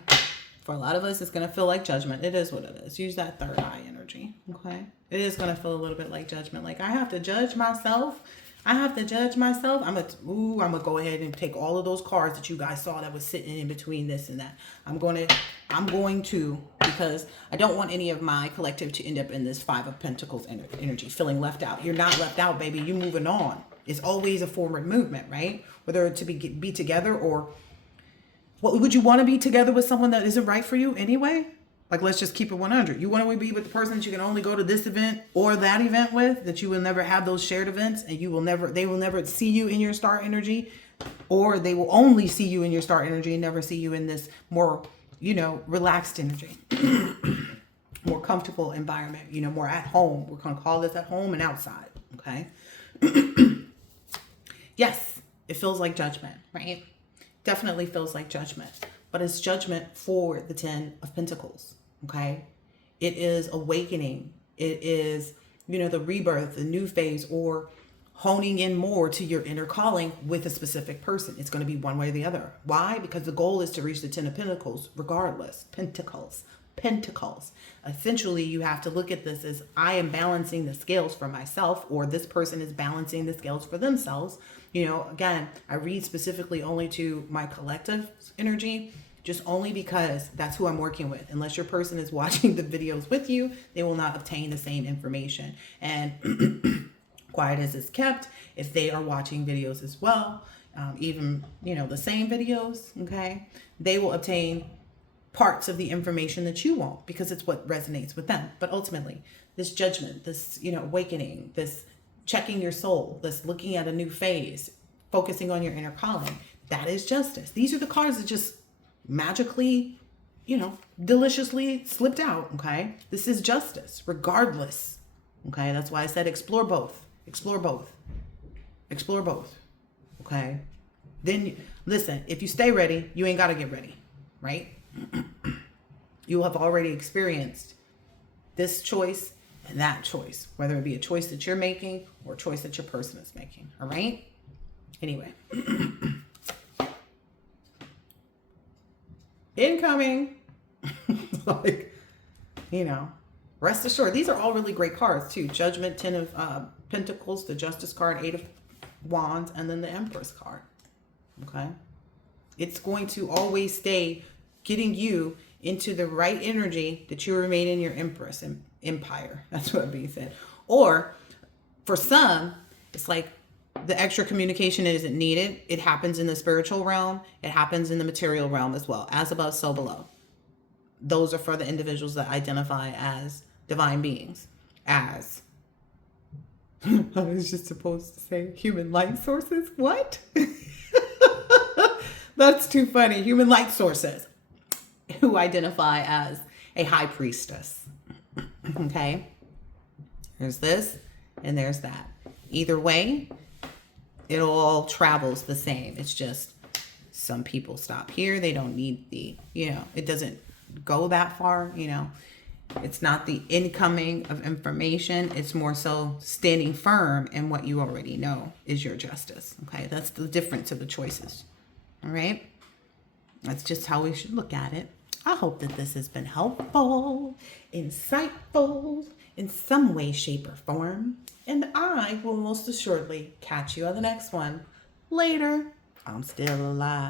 For a lot of us, it's going to feel like judgment. It is what it is. Use that third eye energy. Okay. It is going to feel a little bit like judgment. Like, I have to judge myself. I'm going to go ahead and take all of those cards that you guys saw that was sitting in between this and that. I'm going to, because I don't want any of my collective to end up in this Five of Pentacles energy, feeling left out. You're not left out, baby. You're moving on. It's always a forward movement, right? Whether to be together, or what would you want to be together with someone that isn't right for you anyway? Like, let's just keep it 100. You want to be with the person that you can only go to this event or that event with, that you will never have those shared events, and they will never see you in your star energy, or they will only see you in your star energy and never see you in this more, you know, relaxed energy, more comfortable environment, you know, more at home. We're going to call this at home and outside. Okay. Yes, it feels like judgment, right? Definitely feels like judgment, but it's judgment for the 10 of Pentacles. Okay. It is awakening. It is, you know, the rebirth, the new phase, or honing in more to your inner calling with a specific person. It's going to be one way or the other. Why? Because the goal is to reach the 10 of Pentacles regardless. Pentacles. Essentially, you have to look at this as, I am balancing the scales for myself, or this person is balancing the scales for themselves. You know, again, I read specifically only to my collective energy, just only because that's who I'm working with. Unless your person is watching the videos with you, they will not obtain the same information. And quiet as it's kept, if they are watching videos as well, even, you know, the same videos, okay, they will obtain parts of the information that you want, because it's what resonates with them. But ultimately, this judgment, this, you know, awakening, this checking your soul, this looking at a new phase, focusing on your inner calling, that is justice. These are the cards that just magically, you know, deliciously slipped out. Okay. This is justice regardless. Okay. That's why I said explore both. Okay. Then listen, if you stay ready, you ain't got to get ready, right? You have already experienced this choice and that choice, whether it be a choice that you're making or a choice that your person is making. All right. Anyway, incoming, like, you know, Rest assured, these are all really great cards too. Judgment, Ten of Pentacles, the Justice card, Eight of Wands, and then the Empress card. Okay. It's going to always stay getting you into the right energy that you remain in your Empress and Empire. That's what being said. Or for some, it's like the extra communication isn't needed. It happens in the spiritual realm. It happens in the material realm as well. As above, so below. Those are for the individuals that identify as divine beings. As I was just supposed to say human light sources. What? That's too funny. Human light sources who identify as a high priestess. Okay. There's this and there's that. Either way, it all travels the same. It's just some people stop here. They don't need the, it doesn't go that far, It's not the incoming of information. It's more so standing firm in what you already know is your justice. Okay. That's the difference of the choices. All right. That's just how we should look at it. I hope that this has been helpful, insightful in some way, shape, or form. And I will most assuredly catch you on the next one. Later. I'm still alive.